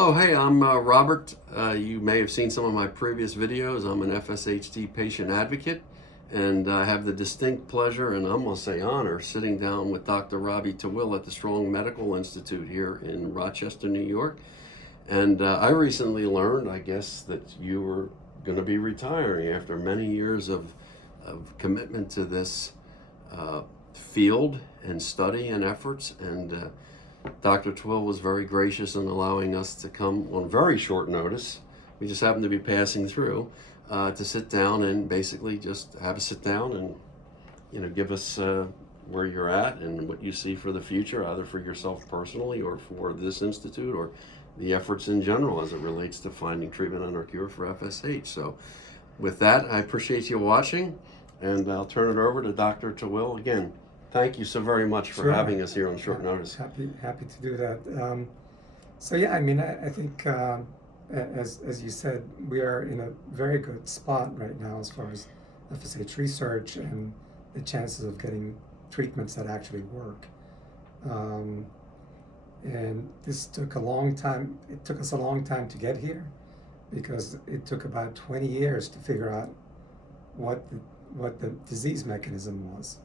Hello, hey, I'm Robert. You may have seen some of my previous videos. I'm an FSHD patient advocate, and I have the distinct pleasure, and I'm going to say honor, sitting down with Dr. Rabi Tawil at the Strong Medical Institute here in Rochester, New York. And I recently learned, I guess, that you were going to be retiring after many years of commitment to this field and study and efforts. And Dr. Tawil was very gracious in allowing us to come on very short notice. We just happened to be passing through to sit down and basically just have a sit down and give us where you're at and what you see for the future, either for yourself personally or for this institute or the efforts in general as it relates to finding treatment and or cure for FSH. So with that, I appreciate you watching, and I'll turn it over to Dr. Tawil again. Thank you so very much for having us here on short notice. Happy to do that. So yeah, I mean, I think as you said, we are in a very good spot right now as far as FSH research and the chances of getting treatments that actually work. And this took a long time. It took us a long time to get here because it took about 20 years to figure out what the disease mechanism was.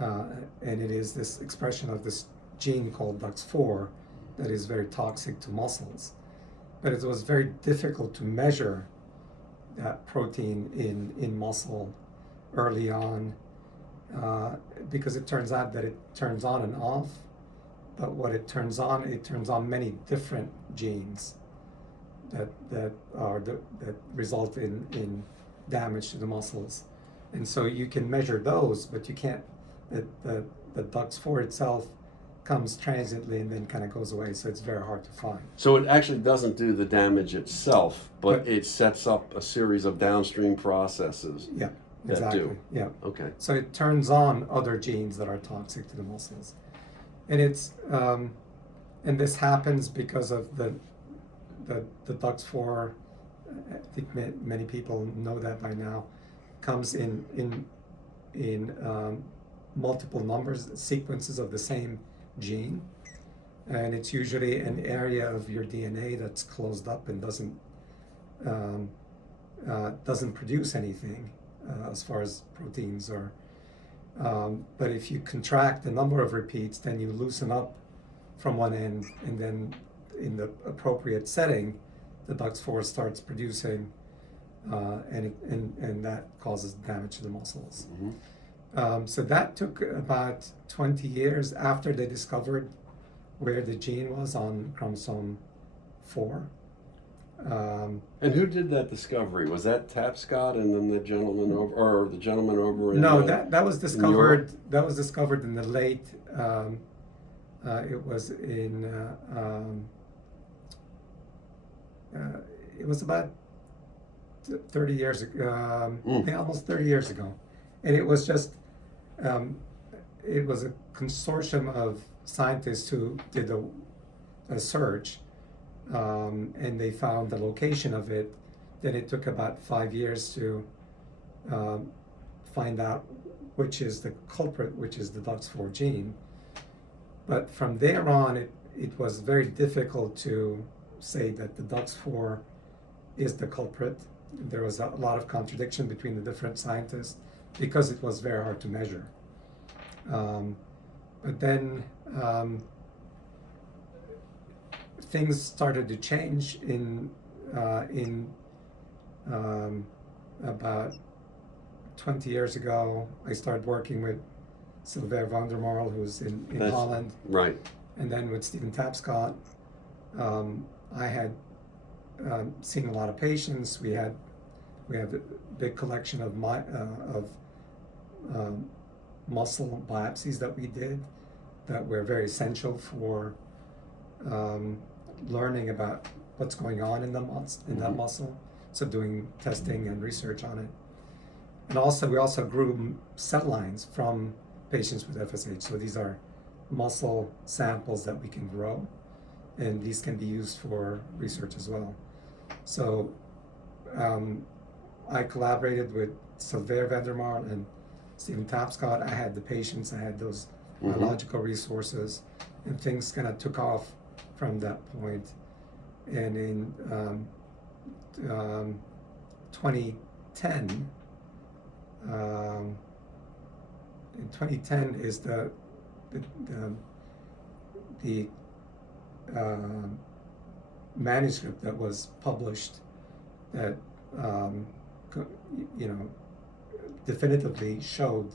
And it is this expression of this gene called DUX4 that is very toxic to muscles. But it was very difficult to measure that protein in muscle early on because it turns out that it turns on and off, but what it turns on many different genes that result in damage to the muscles. And so you can measure those, but you can't, the DUX4 itself comes transiently and then kind of goes away, so it's very hard to find. So it actually doesn't do the damage itself, but it sets up a series of downstream processes. Yeah, that exactly. do. Yeah. Okay. So it turns on other genes that are toxic to the muscles. And it's, and this happens because of the DUX4, I think many people know that by now, comes in multiple numbers, sequences of the same gene, and it's usually an area of your DNA that's closed up and doesn't produce anything as far as proteins or. But if you contract the number of repeats, then you loosen up from one end, and then in the appropriate setting, the DUX4 starts producing. And that causes damage to the muscles. Mm-hmm. So that took about 20 years after they discovered where the gene was on chromosome 4. And who did that discovery? Was that Tapscott and then the gentleman over, or the gentleman over in No, that was discovered. That was discovered in the late. It was in. It was about 30 years ago, almost 30 years ago. And it was just, it was a consortium of scientists who did a search, and they found the location of it. Then it took about 5 years to find out which is the culprit, which is the DUX4 gene. But from there on, it was very difficult to say that the DUX4 is the culprit. There was a lot of contradiction between the different scientists because it was very hard to measure. But then things started to change in about 20 years ago. I started working with Sylvain van der Marl, who's in Holland. Right. And then with Stephen Tapscott. I had seen a lot of patients. We have a big collection of muscle biopsies that we did that were very essential for learning about what's going on in that muscle. So doing testing and research on it. And also we also grew cell lines from patients with FSH. So these are muscle samples that we can grow, and these can be used for research as well. So I collaborated with Sylvain van der Marl and Stephen Tapscott. I had the patients, I had those biological resources, and things kind of took off from that point. And in 2010, is the manuscript that was published that definitively showed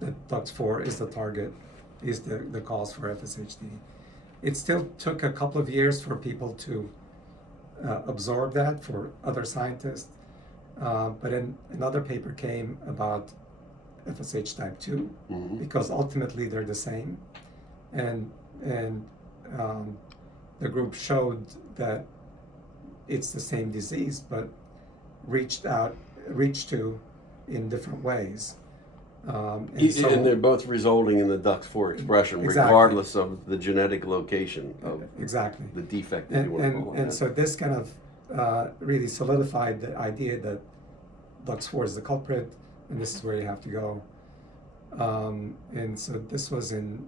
that DUX4 is the target, is the cause for FSHD. It still took a couple of years for people to absorb that, for other scientists, but another paper came about FSH type 2, because ultimately they're the same, and the group showed that it's the same disease, but reached to in different ways. And they're both resulting in the DUX4 expression, Exactly. regardless of the genetic location of exactly the defect that you want to call it. and so this kind of really solidified the idea that DUX4 is the culprit, and this is where you have to go. And so this was in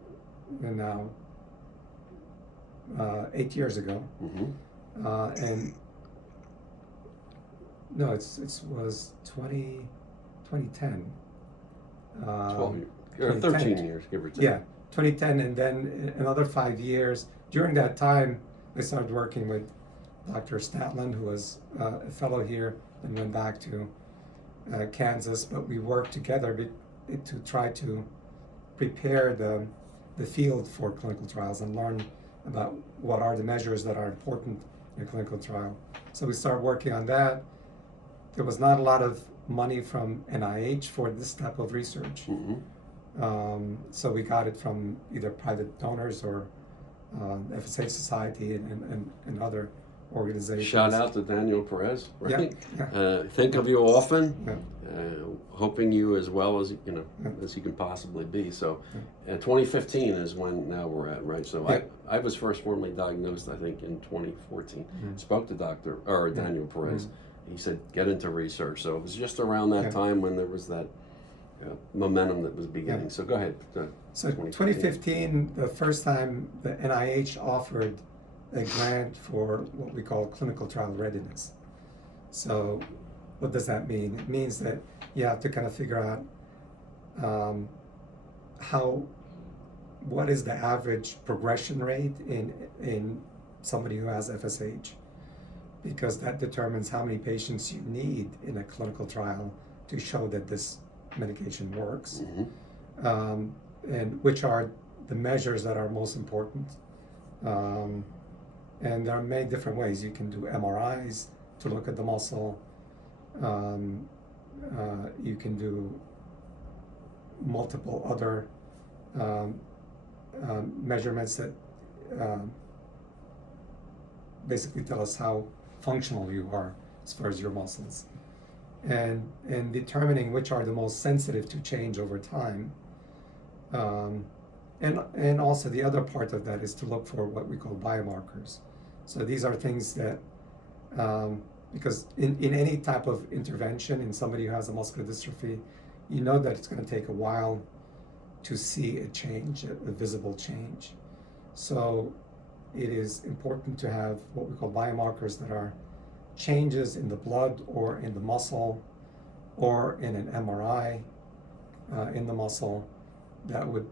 now 8 years ago, and no, it was 2010. 12 years, or 13 years, give or take. Yeah, 2010, and then another 5 years. During that time, I started working with Dr. Statland, who was a fellow here and went back to Kansas, but we worked together to try to prepare the field for clinical trials and learn about what are the measures that are important in a clinical trial. So we started working on that. There was not a lot of money from NIH for this type of research. So we got it from either private donors or FSH Society and other organizations. Shout out to Daniel Perez, right? Yeah. Think of you often, Yeah. hoping you as well as as you can possibly be. So 2015 is when now we're at, right? So I was first formally diagnosed, I think, in 2014. Spoke to Daniel Perez. He said, get into research. So it was just around that time when there was that momentum that was beginning. So go ahead. So 2015, the first time the NIH offered a grant for what we call clinical trial readiness. So what does that mean? It means that you have to kind of figure out what is the average progression rate in somebody who has FSH, because that determines how many patients you need in a clinical trial to show that this medication works, and which are the measures that are most important. And there are many different ways. You can do MRIs to look at the muscle. You can do multiple other measurements that basically tell us how functional you are as far as your muscles, and determining which are the most sensitive to change over time. And also the other part of that is to look for what we call biomarkers. So these are things that, because in any type of intervention in somebody who has a muscular dystrophy, you know that it's going to take a while to see a change, a visible change. So it is important to have what we call biomarkers that are changes in the blood or in the muscle or in an MRI in the muscle that would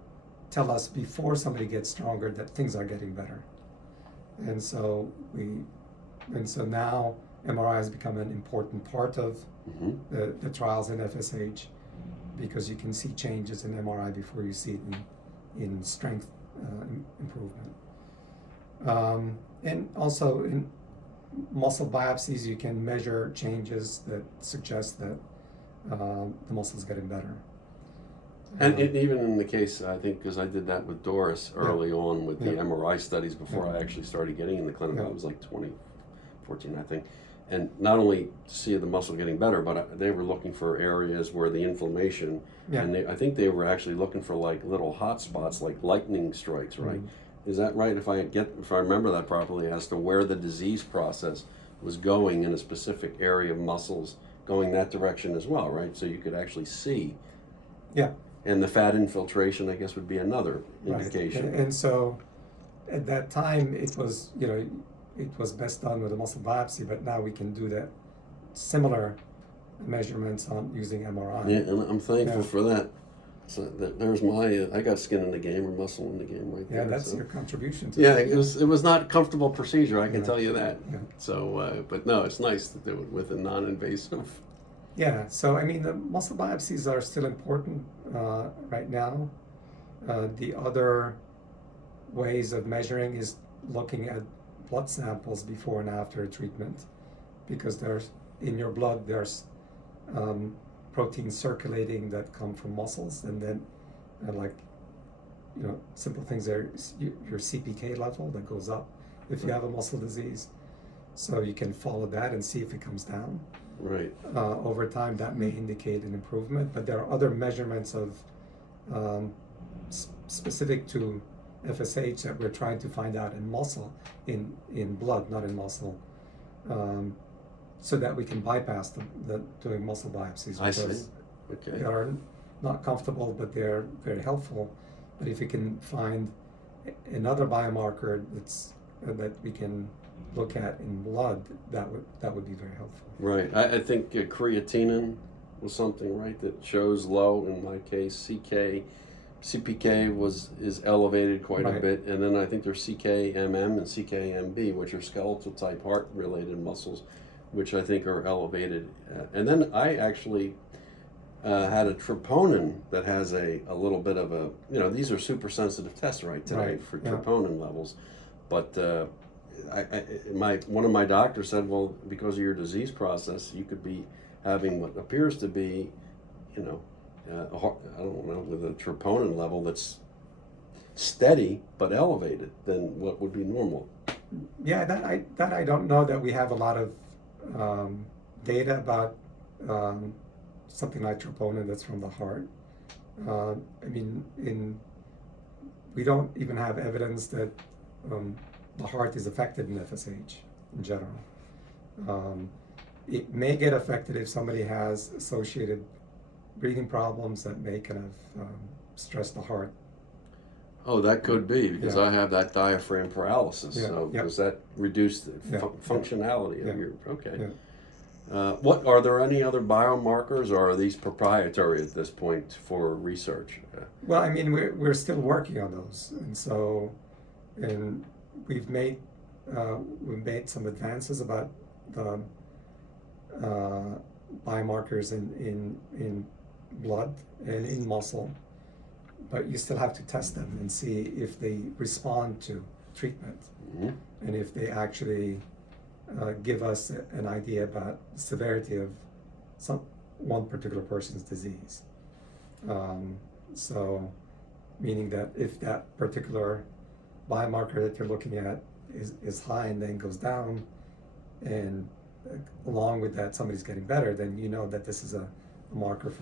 tell us before somebody gets stronger that things are getting better. And so now MRI has become an important part of the trials in FSH, because you can see changes in MRI before you see it in strength improvement. And also in muscle biopsies, you can measure changes that suggest that the muscle is getting better. And even in the case, I think, because I did that with Doris early on with the MRI studies before I actually started getting in the clinic. I was like 2014, I think. And not only to see the muscle getting better, but they were looking for areas where the inflammation, and I think they were actually looking for like little hot spots, like lightning strikes, right? Is that right? If I remember that properly, as to where the disease process was going in a specific area of muscles going that direction as well, right? So you could actually see. Yeah. And the fat infiltration, I guess, would be another indication. And so at that time, it was, it was best done with a muscle biopsy, but now we can do that similar measurements on using MRI. Yeah, and I'm thankful Yeah. for that. So there's my, I got skin in the game or muscle in the game right there. Yeah, that's so. your contribution to Yeah, it. it was not a comfortable procedure, I can Yeah. tell you that. Yeah. So, but no, it's nice to do it with a non-invasive. Yeah, so I mean, the muscle biopsies are still important right now. The other ways of measuring is looking at blood samples before and after treatment, because there's in your blood there's proteins circulating that come from muscles, and then like simple things there, your CPK level that goes up if you have a muscle disease, so you can follow that and see if it comes down. Right. Over time, that may indicate an improvement, but there are other measurements of specific to FSH that we're trying to find out in muscle, in blood, not in muscle, so that we can bypass the doing muscle biopsies. I see. Because Okay. they are not comfortable, but they're very helpful. But if we can find another biomarker that we can look at in blood, that would be very helpful. Right. I think creatinine was something, right, that shows low. In my case, CPK is elevated quite a Right. bit, and then I think there's CKMM and CKMB, which are skeletal type heart related muscles, which I think are elevated. And then I actually had a troponin that has a little bit of a, these are super sensitive tests right today Right, for yeah. troponin levels, but one of my doctors said, well, because of your disease process, you could be having what appears to be, I don't know, with a troponin level that's steady but elevated than what would be normal. Yeah, that I don't know that we have a lot of data about something like troponin that's from the heart. We don't even have evidence that the heart is affected in FSH in general. It may get affected if somebody has associated breathing problems that may kind of stress the heart. Oh, that could be, because Yeah. I have that diaphragm paralysis. Yeah, So yep. does that reduce the Yeah, functionality yeah. of your? Okay. Yeah. What are there any other biomarkers, or are these proprietary at this point for research? Well, I mean, we're still working on those, and we've made some advances about the biomarkers in blood and in muscle, but you still have to test them and see if they respond to treatment, Mhm. and if they actually give us an idea about the severity of one particular person's disease. So, meaning that if that particular biomarker that you're looking at is high and then goes down, and along with that somebody's getting better, then you know that this is a marker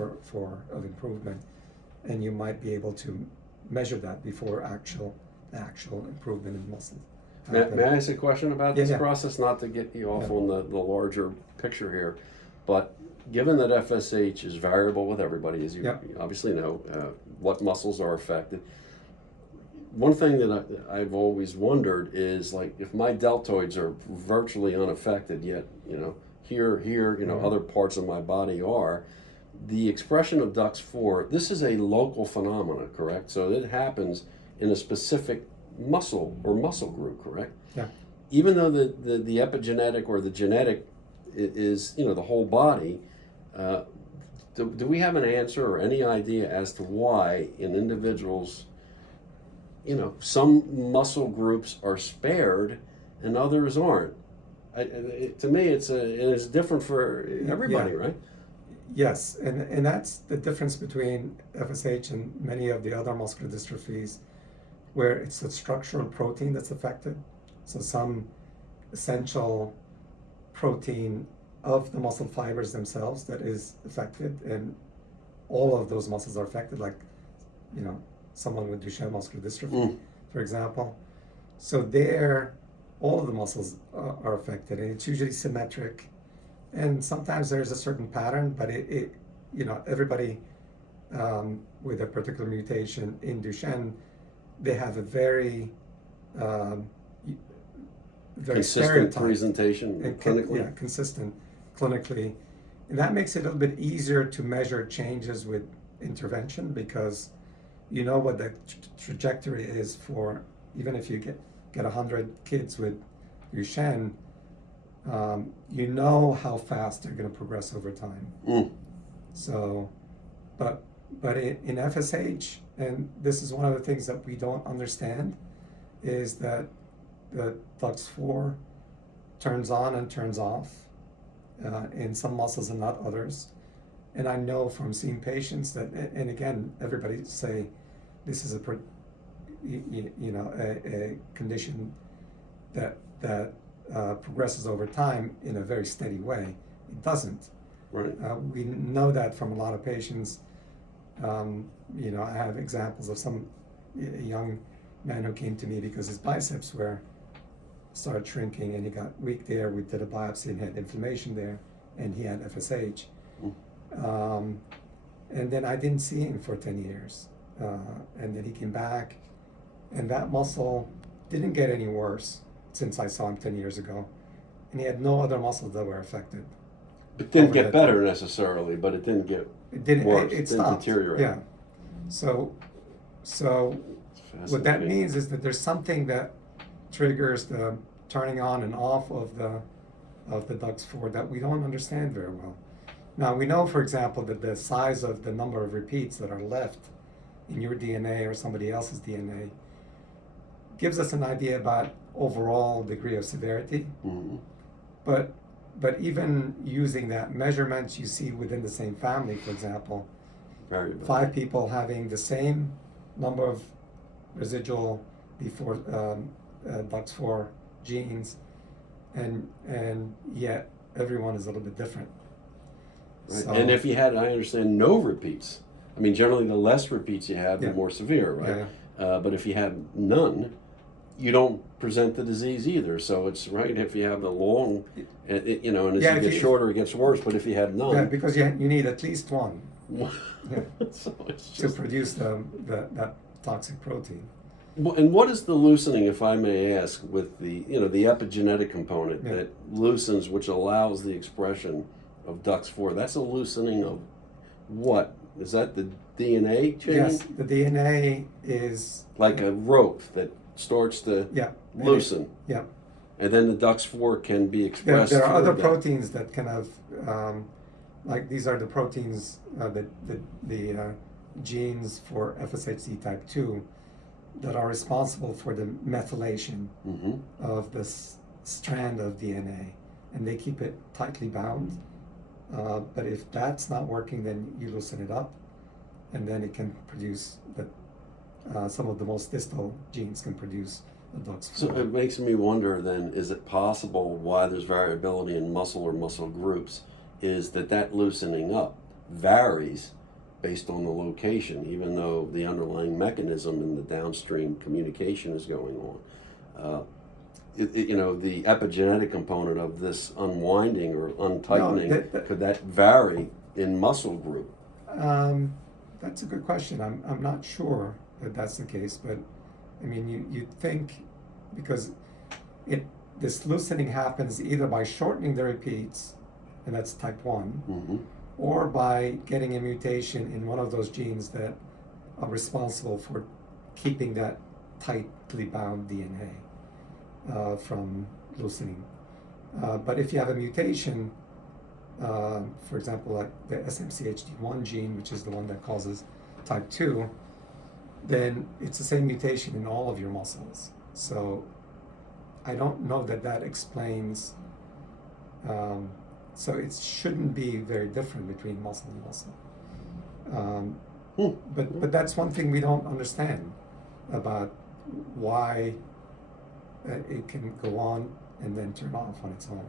of improvement, and you might be able to measure that before actual improvement in muscle. May I ask a question about this Yeah. process? Not to get you off Yeah. on the larger picture here, but given that FSH is variable with everybody, as you Yeah. obviously know, what muscles are affected. One thing that I've always wondered is, like, if my deltoids are virtually unaffected, yet here Mhm. other parts of my body are, the expression of DUX4, this is a local phenomena, correct? So it happens in a specific muscle or muscle group, correct? Yeah. Even though the epigenetic or the genetic is the whole body, do we have an answer or any idea as to why in individuals, some muscle groups are spared and others aren't? To me, it's different for everybody, Yeah. right? Yes, and that's the difference between FSH and many of the other muscular dystrophies, where it's a structural protein that's affected. So some essential protein of the muscle fibers themselves that is affected, and all of those muscles are affected, like someone with Duchenne muscular dystrophy, for example. So all of the muscles are affected, and it's usually symmetric. And sometimes there's a certain pattern, but everybody with a particular mutation in Duchenne, they have a very y- very Consistent stereotyped presentation and clinically. consistent clinically, and that makes it a little bit easier to measure changes with intervention because you know what the trajectory is for, even if you get 100 kids with Duchenne, you know how fast they're going to progress over time. Mm. So, but in FSH, and this is one of the things that we don't understand, is that the DUX4 turns on and turns off in some muscles and not others. And I know from seeing patients that, and again, everybody say this is a condition that progresses over time in a very steady way. It doesn't. Right. We know that from a lot of patients. I have examples of some young man who came to me because his biceps started shrinking and he got weak there. We did a biopsy and had inflammation there, and he had FSH. And then I didn't see him for 10 years. And then he came back, and that muscle didn't get any worse since I saw him 10 years ago. And he had no other muscles that were affected. It didn't get better necessarily, but it didn't get worse. It didn't stopped. deteriorate. Yeah. So what that means is that there's something that triggers the turning on and off of the DUX4 that we don't understand very well. Now we know, for example, that the size of the number of repeats that are left in your DNA or somebody else's DNA gives us an idea about overall degree of severity. Mm-hmm. But even using that measurements you see within the same family, for example, Variability. 5 people having the same number of residual before DUX4 genes, and yet everyone is a little bit different. Right. So, And if you had, I understand, no repeats, I mean, generally the less repeats you have, the more severe, right? Yeah. But if you had none, you don't present the disease either. So it's right if you have a long, and as you get shorter, it gets worse. But if you have none, yeah, because you need at least one so it's to just, produce that toxic protein. And what is the loosening, if I may ask, with the the epigenetic component that loosens, which allows the expression of DUX4? That's a loosening of what? Is that the DNA change? Yes, the DNA is like a rope that starts to loosen. And then the DUX4 can be expressed. There are other proteins that kind of, like these are the proteins, the genes for FSHD type 2 that are responsible for the methylation of this strand of DNA, and they keep it tightly bound. But if that's not working, then you loosen it up, and then it can produce some of the most distal genes can produce the DUX4. So it makes me wonder then, is it possible why there's variability in muscle or muscle groups is that loosening up varies based on the location, even though the underlying mechanism in the downstream communication is going on. The epigenetic component of this unwinding or untightening, could that vary in muscle group? That's a good question. I'm not sure that that's the case, but I mean, you think because this loosening happens either by shortening the repeats, and that's type 1, or by getting a mutation in one of those genes that are responsible for keeping that tightly bound DNA from loosening. But if you have a mutation, for example, like the SMCHD1 gene, which is the one that causes type 2, then it's the same mutation in all of your muscles. So I don't know that explains, so it shouldn't be very different between muscle and muscle. But that's one thing we don't understand about why it can go on and then turn off on its own.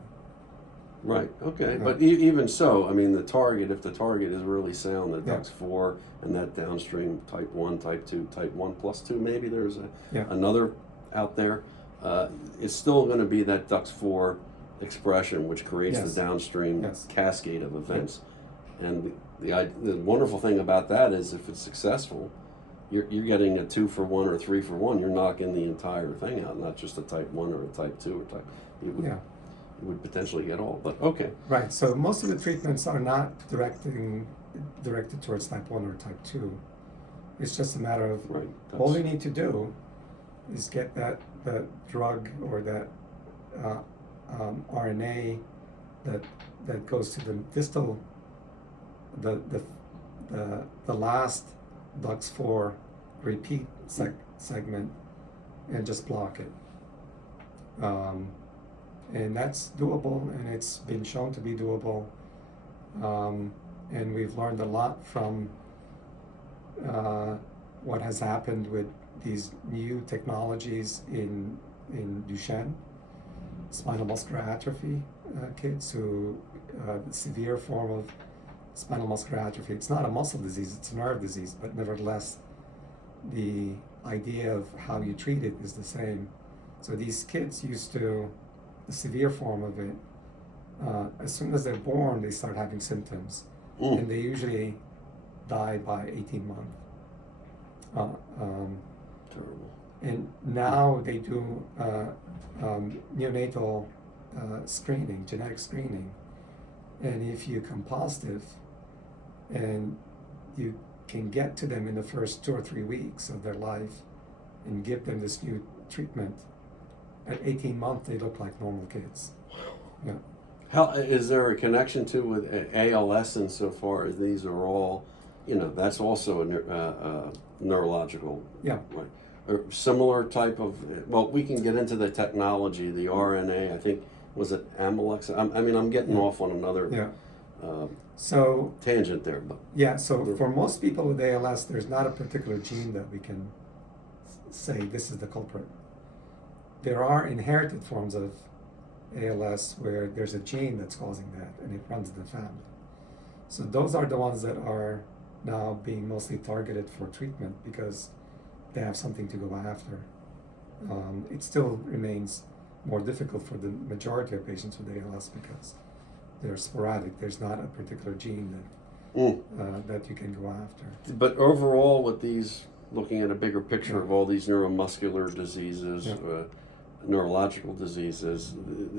Right, okay, but even so, I mean, if the target is really sound, the DUX4 and that downstream type 1, type 2, type 1 plus 2, maybe there's another out there, it's still going to be that DUX4 expression which creates the downstream cascade of events. And the wonderful thing about that is if it's successful, you're getting a 2-for-1 or 3-for-1. You're knocking the entire thing out, not just a type 1 or a type 2 or type. You would potentially get all, but okay. Right. So most of the treatments are not directed towards type 1 or type 2. It's just a matter of all you need to do is get the drug or that RNA that goes to the distal, the last DUX4 repeat segment, and just block it. And that's doable, and it's been shown to be doable. And we've learned a lot from what has happened with these new technologies in Duchenne, spinal muscular atrophy kids who, severe form of spinal muscular atrophy. It's not a muscle disease, it's a nerve disease, but nevertheless, the idea of how you treat it is the same. So these kids the severe form of it, as soon as they're born, they start having symptoms, and they usually die by 18 months. Terrible. And now they do neonatal screening, genetic screening, and if you come positive, and you can get to them in the first 2 or 3 weeks of their life and give them this new treatment, at 18 months they look like normal kids. Yeah. How is there a connection with ALS insofar as these are all, that's also a neurological, Yeah. right? Or similar type of, well, we can get into the technology, the RNA, I think, was it Amylox? I'm getting off on another tangent there. But so for most people with ALS, there's not a particular gene that we can say this is the culprit. There are inherited forms of ALS where there's a gene that's causing that, and it runs in the family. So those are the ones that are now being mostly targeted for treatment because they have something to go after. It still remains more difficult for the majority of patients with ALS because they're sporadic. There's not a particular gene that you can go after. But overall, with these, looking at a bigger picture of all these neuromuscular diseases, neurological diseases,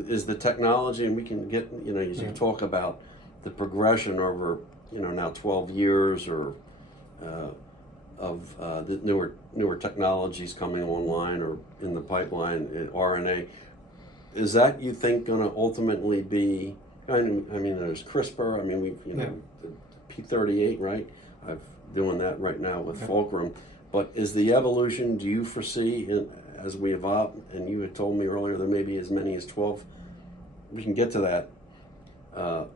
is the technology, and we can get, as you talk about the progression over, now 12 years or of the newer technologies coming online or in the pipeline, RNA, is that, you think, going to ultimately be, there's CRISPR, we've, the P38, right? I'm doing that right now with Fulcrum. But is the evolution, do you foresee, as we evolve, and you had told me earlier there may be as many as 12, we can get to that,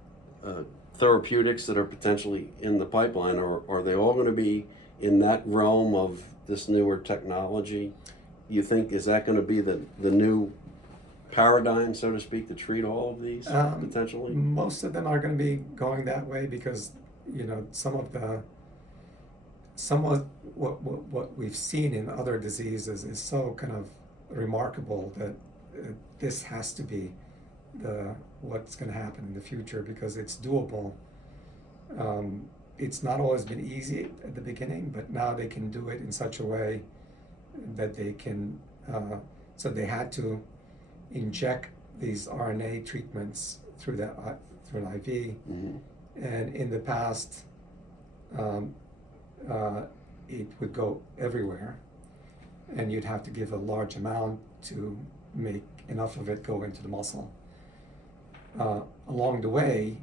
therapeutics that are potentially in the pipeline, or are they all going to be in that realm of this newer technology? You think, is that going to be the new paradigm, so to speak, to treat all of these potentially? Most of them are going to be going that way because, some of what we've seen in other diseases is so kind of remarkable that this has to be what's going to happen in the future because it's doable. It's not always been easy at the beginning, but now they can do it in such a way that they can, so they had to inject these RNA treatments through an IV, and in the past it would go everywhere, and you'd have to give a large amount to make enough of it go into the muscle. Along the way,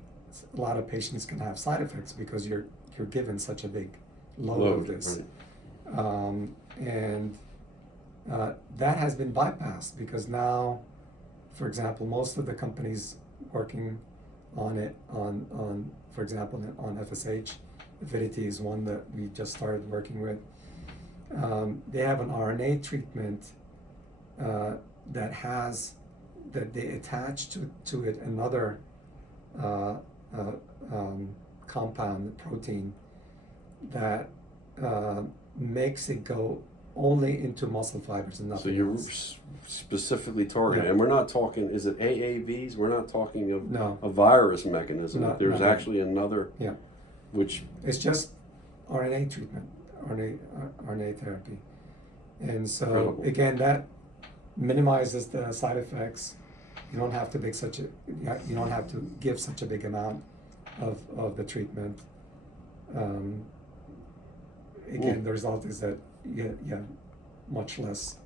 a lot of patients can have side effects because you're given such a big load of this, right. And that has been bypassed because now, for example, most of the companies working on it, for example, on FSH, Avidity is one that we just started working with. They have an RNA treatment that they attach to it another compound, protein, that makes it go only into muscle fibers and nothing So you're else. Specifically targeted, and we're not talking, is it AAVs? We're not talking of a virus mechanism. No, There's no. actually another, Yeah. which... It's just RNA treatment, RNA therapy. And so Incredible. again, that minimizes the side effects. You don't have to make you don't have to give such a big amount of the treatment. Again, the result is that you have much less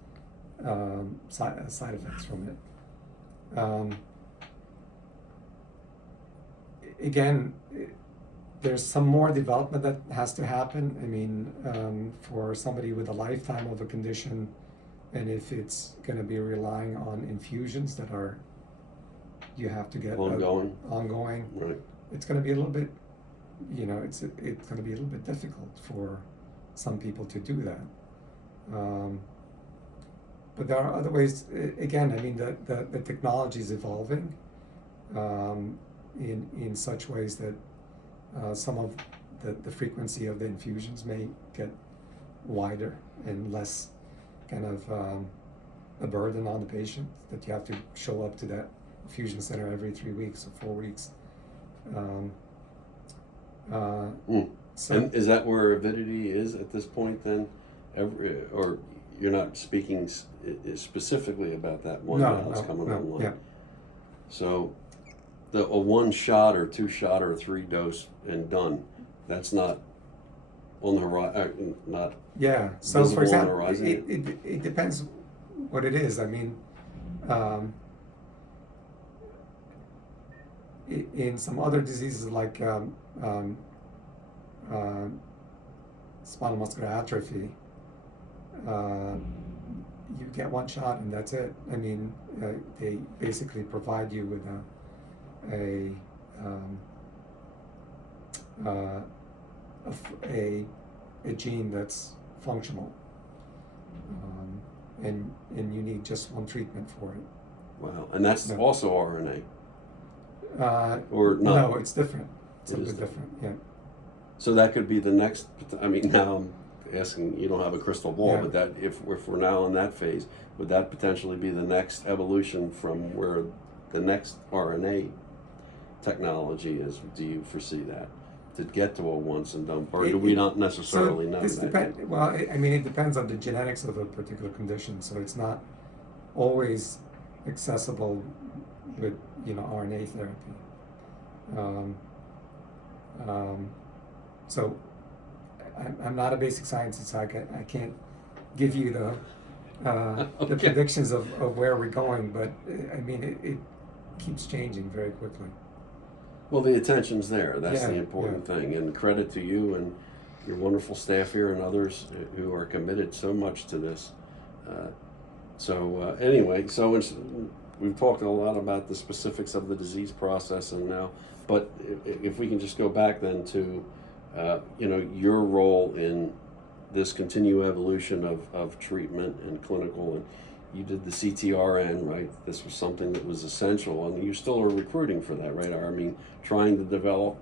side effects from it. Again, there's some more development that has to happen. I mean, for somebody with a lifetime of a condition, and if it's going to be relying on infusions that are, you have to get ongoing, right. It's going to be a little bit, it's going to be a little bit difficult for some people to do that. But there are other ways. Again, I mean, the technology is evolving in such ways that some of the frequency of the infusions may get wider and less kind of a burden on the patient, that you have to show up to that infusion center every 3 weeks or 4 weeks. So, and is that where avidity is at this point then? Or you're not speaking specifically about that one now that's coming online? Yeah. So a 1 shot or 2 shot or 3 dose and done, that's not on the horizon, not yeah. So for example, on the horizon? It depends what it is. I mean, in some other diseases like spinal muscular atrophy, you get 1 shot and that's it. I mean, they basically provide you with a gene that's functional, and you need just 1 treatment for it. Wow, and that's also RNA? Or not? No, it's different. It's a bit different. Yeah. So that could be the next. I mean, now I'm asking. You don't have a crystal ball, but that if we're now in that phase, would that potentially be the next evolution from where the next RNA technology is? Do you foresee that to get to a once and done, or do we not necessarily know that? Well, I mean, it depends on the genetics of a particular condition. So it's not always accessible with RNA therapy. So I'm not a basic scientist, so I can't give you the predictions of where we're going, but I mean it keeps changing very quickly. Well, the attention's there. That's the important thing, and credit to you and your wonderful staff here and others who are committed so much to this. Anyway, we've talked a lot about the specifics of the disease process and now, but if we can just go back then to, your role in this continued evolution of treatment and clinical, and you did the CTRN, right? This was something that was essential, and you still are recruiting for that, right? I mean, trying to develop,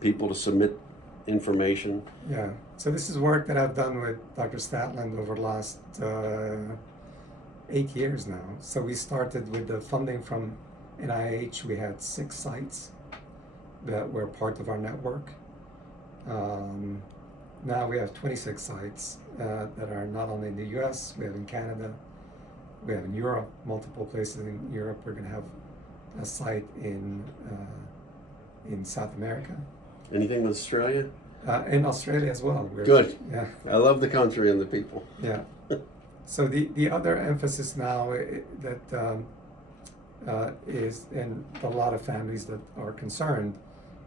people to submit information. Yeah. So this is work that I've done with Dr. Statland over the last 8 years now. So we started with the funding from NIH. We had 6 sites that were part of our network. Now we have 26 sites that are not only in the US, we have in Canada, we have in Europe, multiple places in Europe. We're going to have a site in South America. Anything with Australia? In Australia as well. Good. Yeah. I love the country and the people. Yeah. So the other emphasis now that is, and a lot of families that are concerned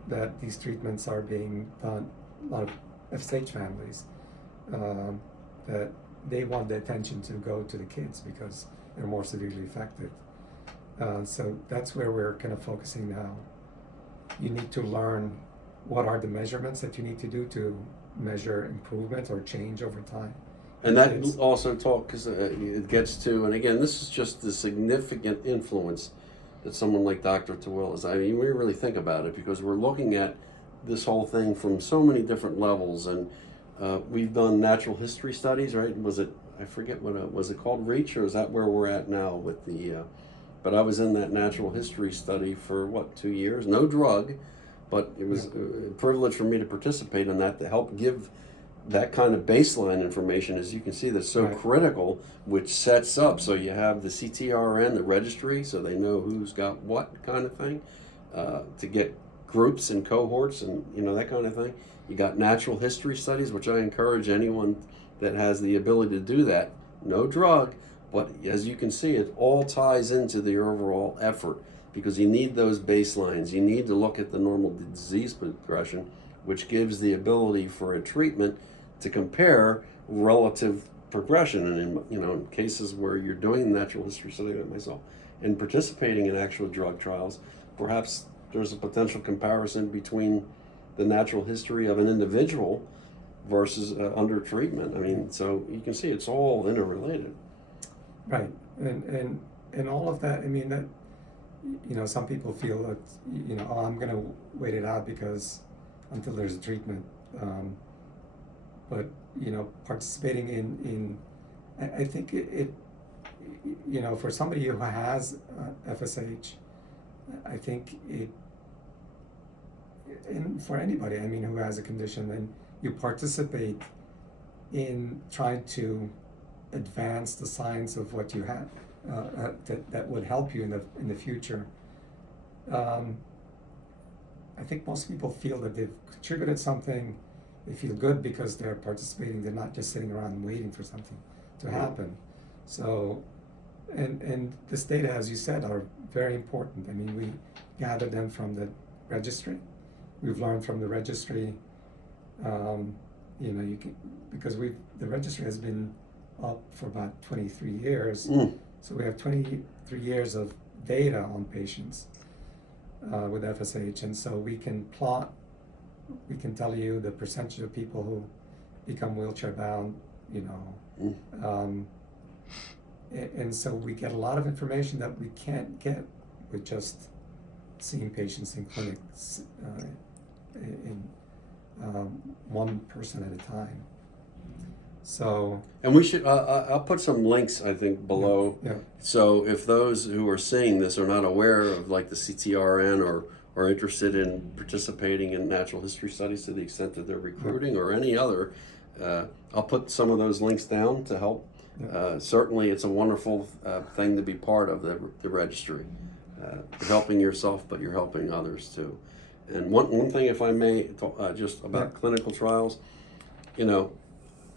that these treatments are being done, a lot of FSH families, that they want the attention to go to the kids because they're more severely affected. So that's where we're kind of focusing now. You need to learn what are the measurements that you need to do to measure improvement or change over time. And that also because it gets to, and again, this is just the significant influence that someone like Dr. Tawil is. I mean, we really think about it because we're looking at this whole thing from so many different levels, and we've done natural history studies, right? I forget was it called REACH, or is that where we're at now with the, but I was in that natural history study for 2 years, no drug, but it was a privilege for me to participate in that to help give that kind of baseline information, as you can see, that's so Right. critical, which sets up, so you have the CTRN, the registry, so they know who's got what kind of thing, to get groups and cohorts and, you know, that kind of thing. You got natural history studies, which I encourage anyone that has the ability to do that. No drug, but as you can see, it all ties into the overall effort, because you need those baselines. You need to look at the normal disease progression, which gives the ability for a treatment to compare relative progression. And in, you know, in cases where you're doing natural history study like myself and participating in actual drug trials, perhaps there's a potential comparison between the natural history of an individual versus under treatment. I mean, so you can see it's all interrelated. Right, and all of that. I mean, that, you know, some people feel that, you know, oh, I'm gonna wait it out because until there's a treatment. But you know, participating in I think it, you know, for somebody who has FSH, I think it, and for anybody, I mean, who has a condition, then you participate in trying to advance the science of what you have, that would help you in the future. I think most people feel that they've contributed something. They feel good because they're participating. They're not just sitting around waiting for something to happen. So, and this data, as you said, are very important. I mean, we gathered them from the registry. We've learned from the registry. You know, you can, because the registry has been up for about 23 years. So we have 23 years of data on patients with FSH, and so we can plot, we can tell you the percentage of people who become wheelchair bound, you know, and so we get a lot of information that we can't get with just seeing patients in clinics in one person at a time. So, and we should, I'll put some links, I think, below. Yeah. So if those who are seeing this are not aware of like the CTRN or are interested in participating in natural history studies to the extent that they're recruiting or any other, I'll put some of those links down to help. Certainly it's a wonderful thing to be part of the registry. You're helping yourself, but you're helping others too. And one thing, if I may, just about clinical trials, you know,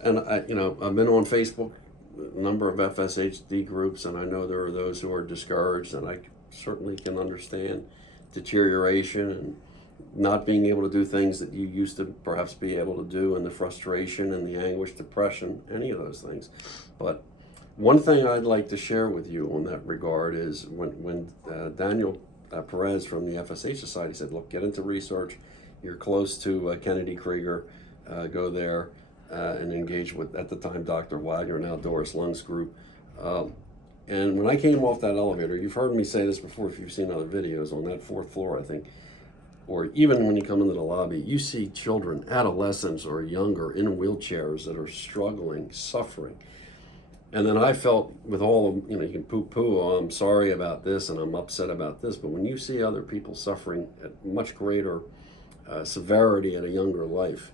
and I've been on Facebook, a number of FSHD groups, and I know there are those who are discouraged, and I certainly can understand deterioration and not being able to do things that you used to perhaps be able to do, and the frustration and the anguish, depression, any of those things. But one thing I'd like to share with you on that regard is when Daniel Perez from the FSH Society said, look, get into research, you're close to Kennedy Krieger, go there and engage with, at the time, Dr. Wagner, now Doris Lung's group. And when I came off that elevator, you've heard me say this before if you've seen other videos, on that 4th floor, I think, or even when you come into the lobby, you see children, adolescents or younger, in wheelchairs that are struggling, suffering. And then I felt with all of, you know, you can poo-poo, oh, I'm sorry about this and I'm upset about this, but when you see other people suffering at much greater severity at a younger life,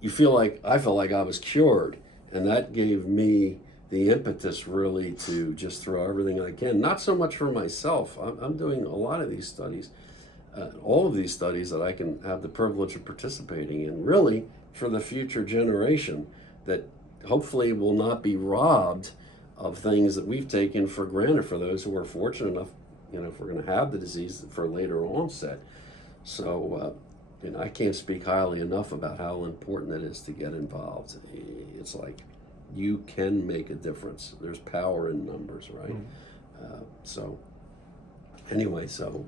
you feel like, I felt like I was cured. And that gave me the impetus really to just throw everything I can, not so much for myself. I'm doing a lot of these studies, all of these studies that I can have the privilege of participating in, really for the future generation that hopefully will not be robbed of things that we've taken for granted for those who are fortunate enough, you know, if we're going to have the disease for later onset. So, and I can't speak highly enough about how important it is to get involved. It's like you can make a difference. There's power in numbers, right? So anyway, so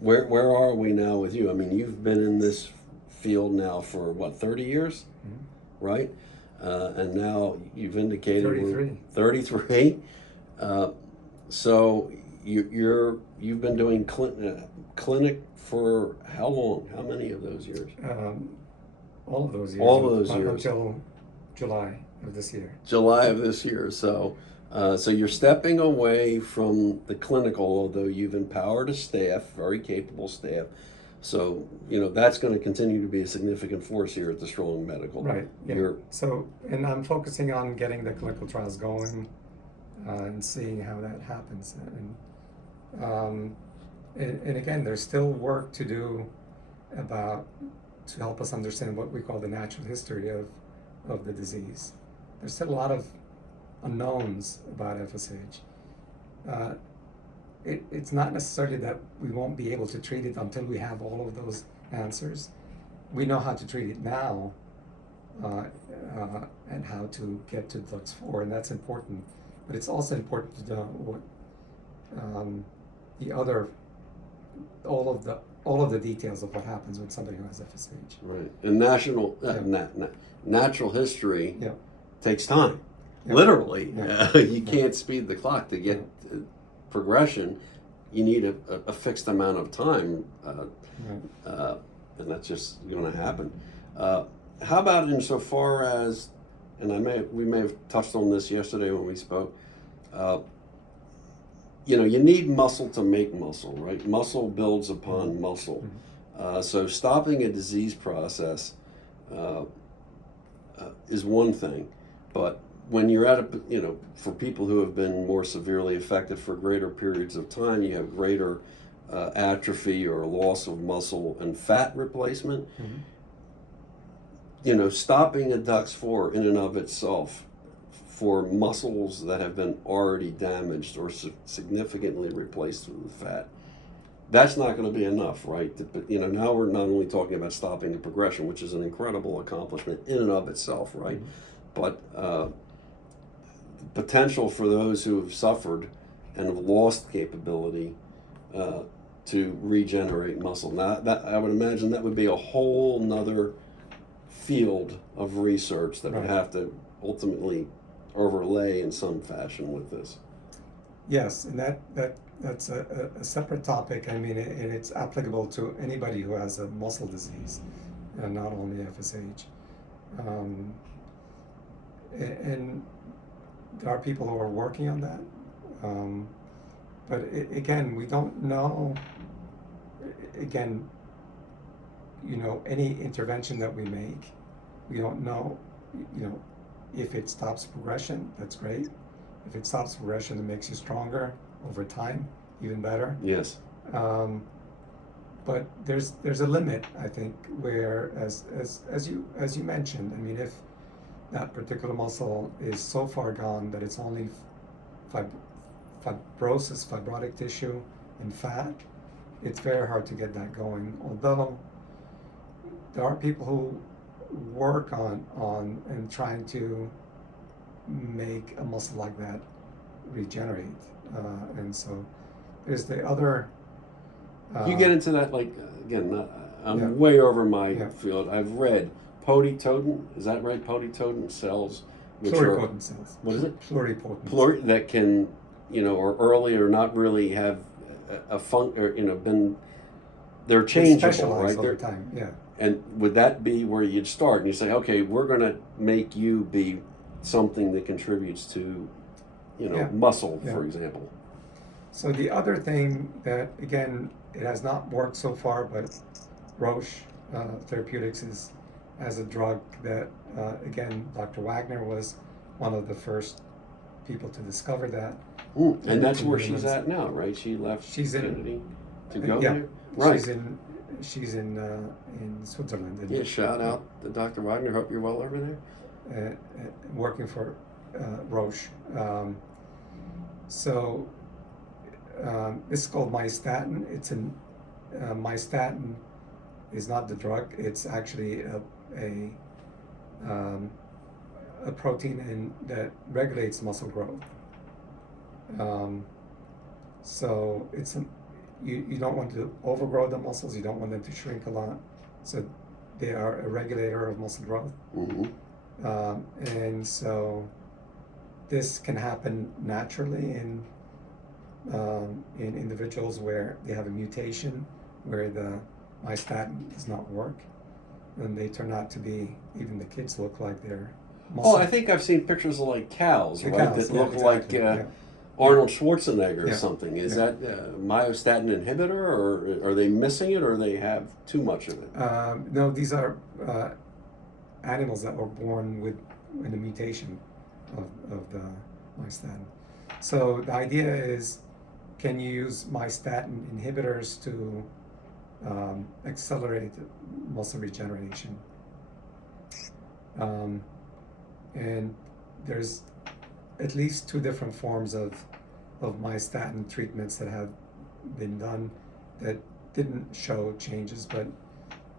where are we now with you? I mean, you've been in this field now for what, 30 years, right? And now you've indicated 33. So you've been doing clinic for how long? How many of those years? All of those years. All of those years. Until July of this year. July of this year. So you're stepping away from the clinical, although you've empowered a staff, very capable staff. So, that's going to continue to be a significant force here at the Strong Medical. Right. Yeah. You're, So, and I'm focusing on getting the clinical trials going and seeing how that happens. And again, there's still work to do to help us understand what we call the natural history of the disease. There's still a lot of unknowns about FSH. It's not necessarily that we won't be able to treat it until we have all of those answers. We know how to treat it now and how to get to DUX4, and that's important. But it's also important to know what all of the details of what happens when somebody who has FSH. right. And natural history Yeah. takes time. Yeah. Literally. Yeah. You can't speed the clock to get progression. You need a fixed amount of time, Right. and that's just going to happen. How about insofar as, and we may have touched on this yesterday when we spoke, you need muscle to make muscle, right? Muscle builds upon muscle. So stopping a disease process is one thing, but when you're at for people who have been more severely affected for greater periods of time, you have greater atrophy or loss of muscle and fat replacement. Stopping a DUX4 in and of itself for muscles that have been already damaged or significantly replaced with fat, that's not going to be enough, right? But now we're not only talking about stopping the progression, which is an incredible accomplishment in and of itself, right? But potential for those who have suffered and have lost capability to regenerate muscle. Now, that I would imagine that would be a whole nother field of research that would have to ultimately overlay in some fashion with this. Yes, and that's a separate topic. I mean, and it's applicable to anybody who has a muscle disease, and not only FSH. And there are people who are working on that. But again, we don't know. Again, any intervention that we make, we don't know. If it stops progression, that's great. If it stops progression, it makes you stronger over time, even better. Yes. But there's a limit, I think, where as you mentioned, I mean, if that particular muscle is so far gone that it's only fibrosis, fibrotic tissue, and fat, it's very hard to get that going. Although there are people who work on and trying to make a muscle like that regenerate, and so there's the other. You get into that, again, I'm way over my field. I've read potitotin, is that right? Potitotin cells, which pluripotent cells. What is it? Pluripotent. That can, or early or not really have they're changeable, right? Over time, yeah. And would that be where you'd start and you say, okay, we're going to make you be something that contributes to, muscle, for example? So the other thing that, again, it has not worked so far, but Roche Therapeutics has a drug that, again, Dr. Wagner was one of the first people to discover that. And that's where she's at now, right? She left Kennedy to go there? Right. She's in Switzerland. Yeah, shout out to Dr. Wagner. Hope you're well over there. Working for Roche. This is called Myostatin. Myostatin is not the drug. It's actually a protein that regulates muscle growth. So it's you don't want to overgrow the muscles. You don't want them to shrink a lot. So they are a regulator of muscle growth. And so this can happen naturally in individuals where they have a mutation where the myostatin does not work, and they turn out to be, even the kids look like they're muscle. I think I've seen pictures of cows, right? Cows, that look exactly, Arnold Schwarzenegger or Yeah. something. Is Yeah. that myostatin inhibitor, or are they missing it, or they have too much of it? No, these are animals that were born with a mutation of the myostatin. So the idea is, can you use myostatin inhibitors to accelerate muscle regeneration? And there's at least two different forms of myostatin treatments that have been done that didn't show changes, but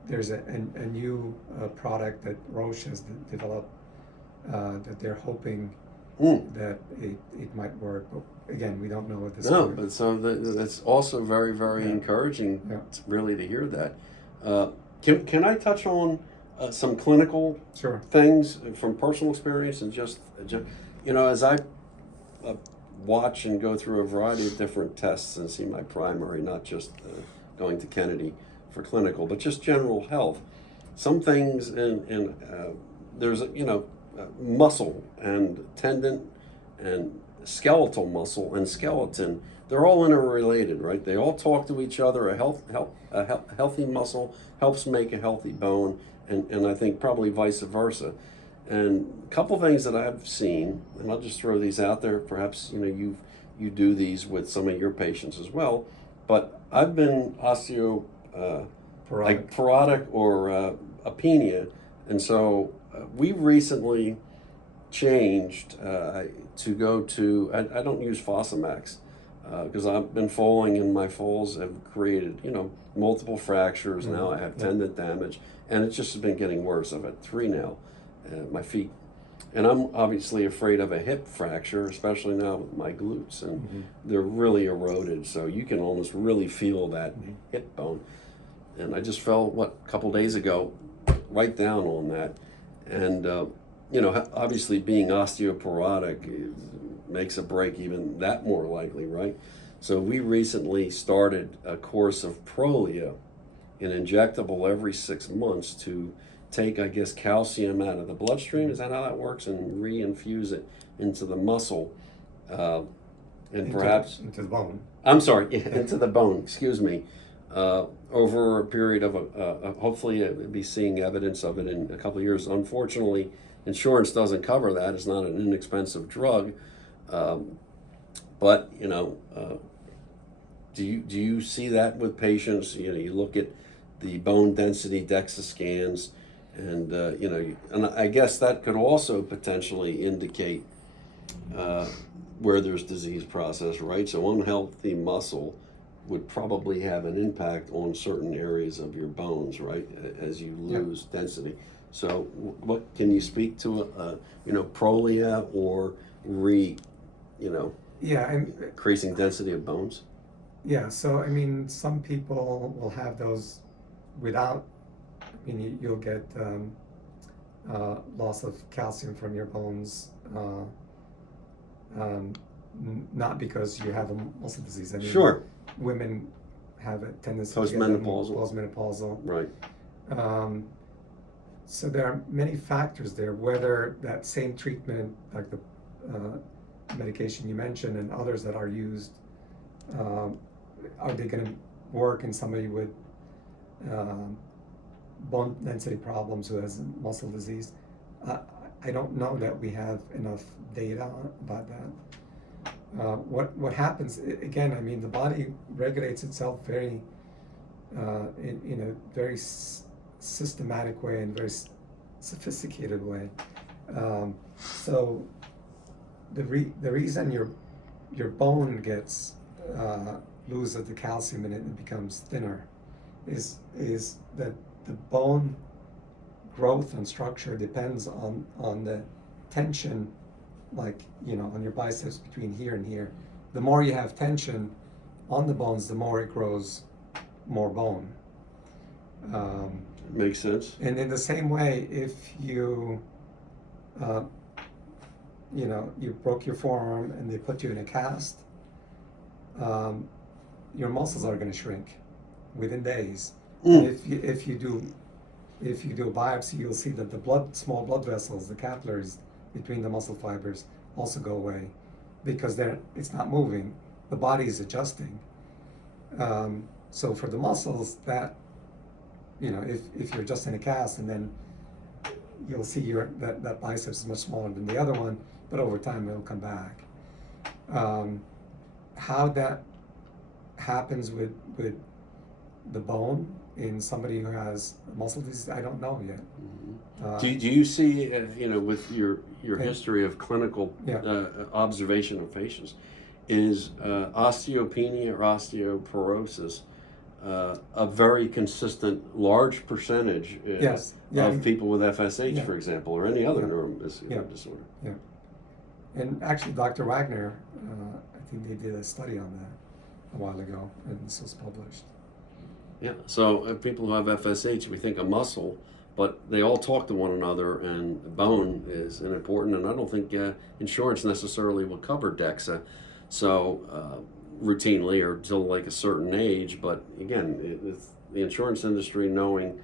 there's a new product that Roche has developed that they're hoping that it might work. But again, we don't know at this No, point. but so that's also very, very Yeah. encouraging, Yeah. really, to hear that. Can I touch on some clinical Sure. things from personal experience, and just as I watch and go through a variety of different tests and see my primary, not just going to Kennedy for clinical, but just general health. Some things in there's muscle and tendon and skeletal muscle and skeleton. They're all interrelated, right? They all talk to each other. A healthy muscle helps make a healthy bone, and I think probably vice versa. And a couple things that I've seen, and I'll just throw these out there. Perhaps you do these with some of your patients as well. But I've been porotic or apnea, and so we recently changed to go to. I don't use Fosamax because I've been falling, and my falls have created multiple fractures. Now I have tendon damage, and it's just been getting worse. I've had 3 now. My feet, and I'm obviously afraid of a hip fracture, especially now with my glutes, and they're really eroded, so you can almost really feel that hip bone. And I just fell a couple days ago, right down on that, and obviously being osteoporotic makes a break even that more likely, right? So we recently started a course of Prolia, an injectable every 6 months to take, I guess, calcium out of the bloodstream. Is that how that works? And reinfuse it into the muscle, and perhaps into the bone. I'm sorry, into the bone. Excuse me. Over a period of hopefully we'll be seeing evidence of it in a couple of years. Unfortunately, insurance doesn't cover that. It's not an inexpensive drug, but do you see that with patients? You look at the bone density DEXA scans. And and I guess that could also potentially indicate where there's disease process, right? So unhealthy muscle would probably have an impact on certain areas of your bones, right? As you lose density. So what can you speak to? Prolia or increasing density of bones? Yeah. So I mean, some people will have those without. You'll get loss of calcium from your bones, not because you have a muscle disease. Sure. Women have a tendency Postmenopausal. Right. So there are many factors there, whether that same treatment, like the medication you mentioned and others that are used, are they going to work in somebody with bone density problems who has muscle disease? I don't know that we have enough data about that. What happens again? The body regulates itself very in a very systematic way and very sophisticated way. So the reason your bone gets loses the calcium and it becomes thinner is that the bone growth and structure depends on the tension, like on your biceps between here and here. The more you have tension on the bones, the more it grows more bone. Makes sense. And in the same way, if you you broke your forearm and they put you in a cast, your muscles are going to shrink within days. If you do a biopsy, you'll see that the small blood vessels, the capillaries between the muscle fibers, also go away. because it's not moving. The body is adjusting. So for the muscles, that, if you're just in a cast, and then you'll see that biceps is much smaller than the other one, but over time it'll come back. How that happens with the bone in somebody who has muscle disease, I don't know yet. Do you see, with your history of clinical Yeah. Observation of patients, is osteopenia or osteoporosis a very consistent large percentage Yes. Yeah. of people with FSH, Yeah. for example, or any other Yeah. neuromuscular disorder? Yeah. And actually, Dr. Wagner, I think they did a study on that a while ago, and this was published. Yeah, so people who have FSH, we think a muscle, but they all talk to one another, and bone is an important, and I don't think insurance necessarily will cover DEXA, so routinely or till like a certain age, but again, it's the insurance industry knowing,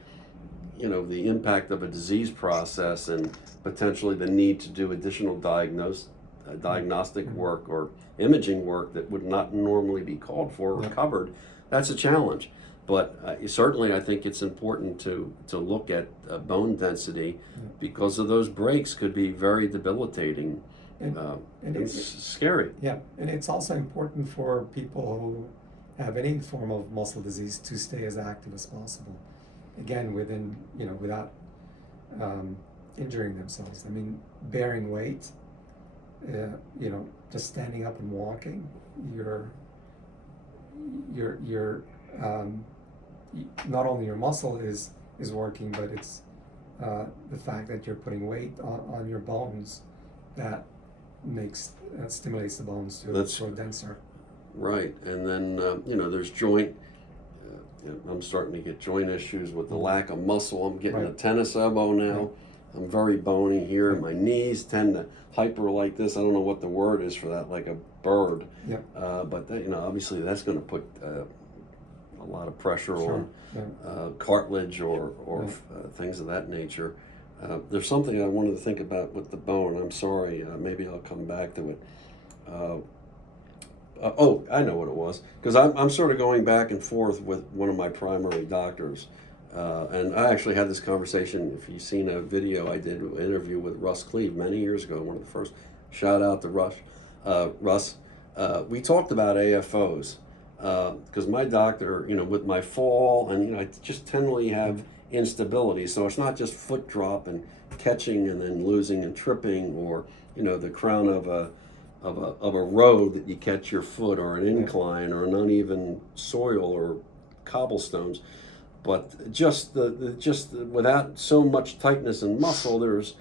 the impact of a disease process and potentially the need to do additional diagnostic work or imaging work that would not normally be called for or covered, that's a challenge. But certainly I think it's important to look at bone density because of those breaks could be very debilitating and it's scary. Yeah, and it's also important for people who have any form of muscle disease to stay as active as possible. Again, without injuring themselves. I mean, bearing weight, just standing up and walking, you're not only your muscle is working, but it's the fact that you're putting weight on your bones that stimulates the bones to grow denser. Right, and then there's joint. I'm starting to get joint issues with the lack of muscle. I'm getting a tennis elbow now. Right. I'm very bony here. My knees tend to hyper like this. I don't know what the word is for that, like a bird. Yep. But that, obviously that's going to put a lot of pressure Sure. on cartilage or things of that nature. There's something I wanted to think about with the bone. I'm sorry. Maybe I'll come back to it. I know what it was, because I'm sort of going back and forth with one of my primary doctors. And I actually had this conversation, if you've seen a video I did, an interview with Russ Cleve many years ago, one of the first, shout out to Russ. We talked about AFOs, because my doctor, with my fall, and I just tend to have instability, so it's not just foot drop and catching and then losing and tripping, or the crown of a road that you catch your foot, or an incline, or an uneven soil or cobblestones. But just without so much tightness and muscle, there's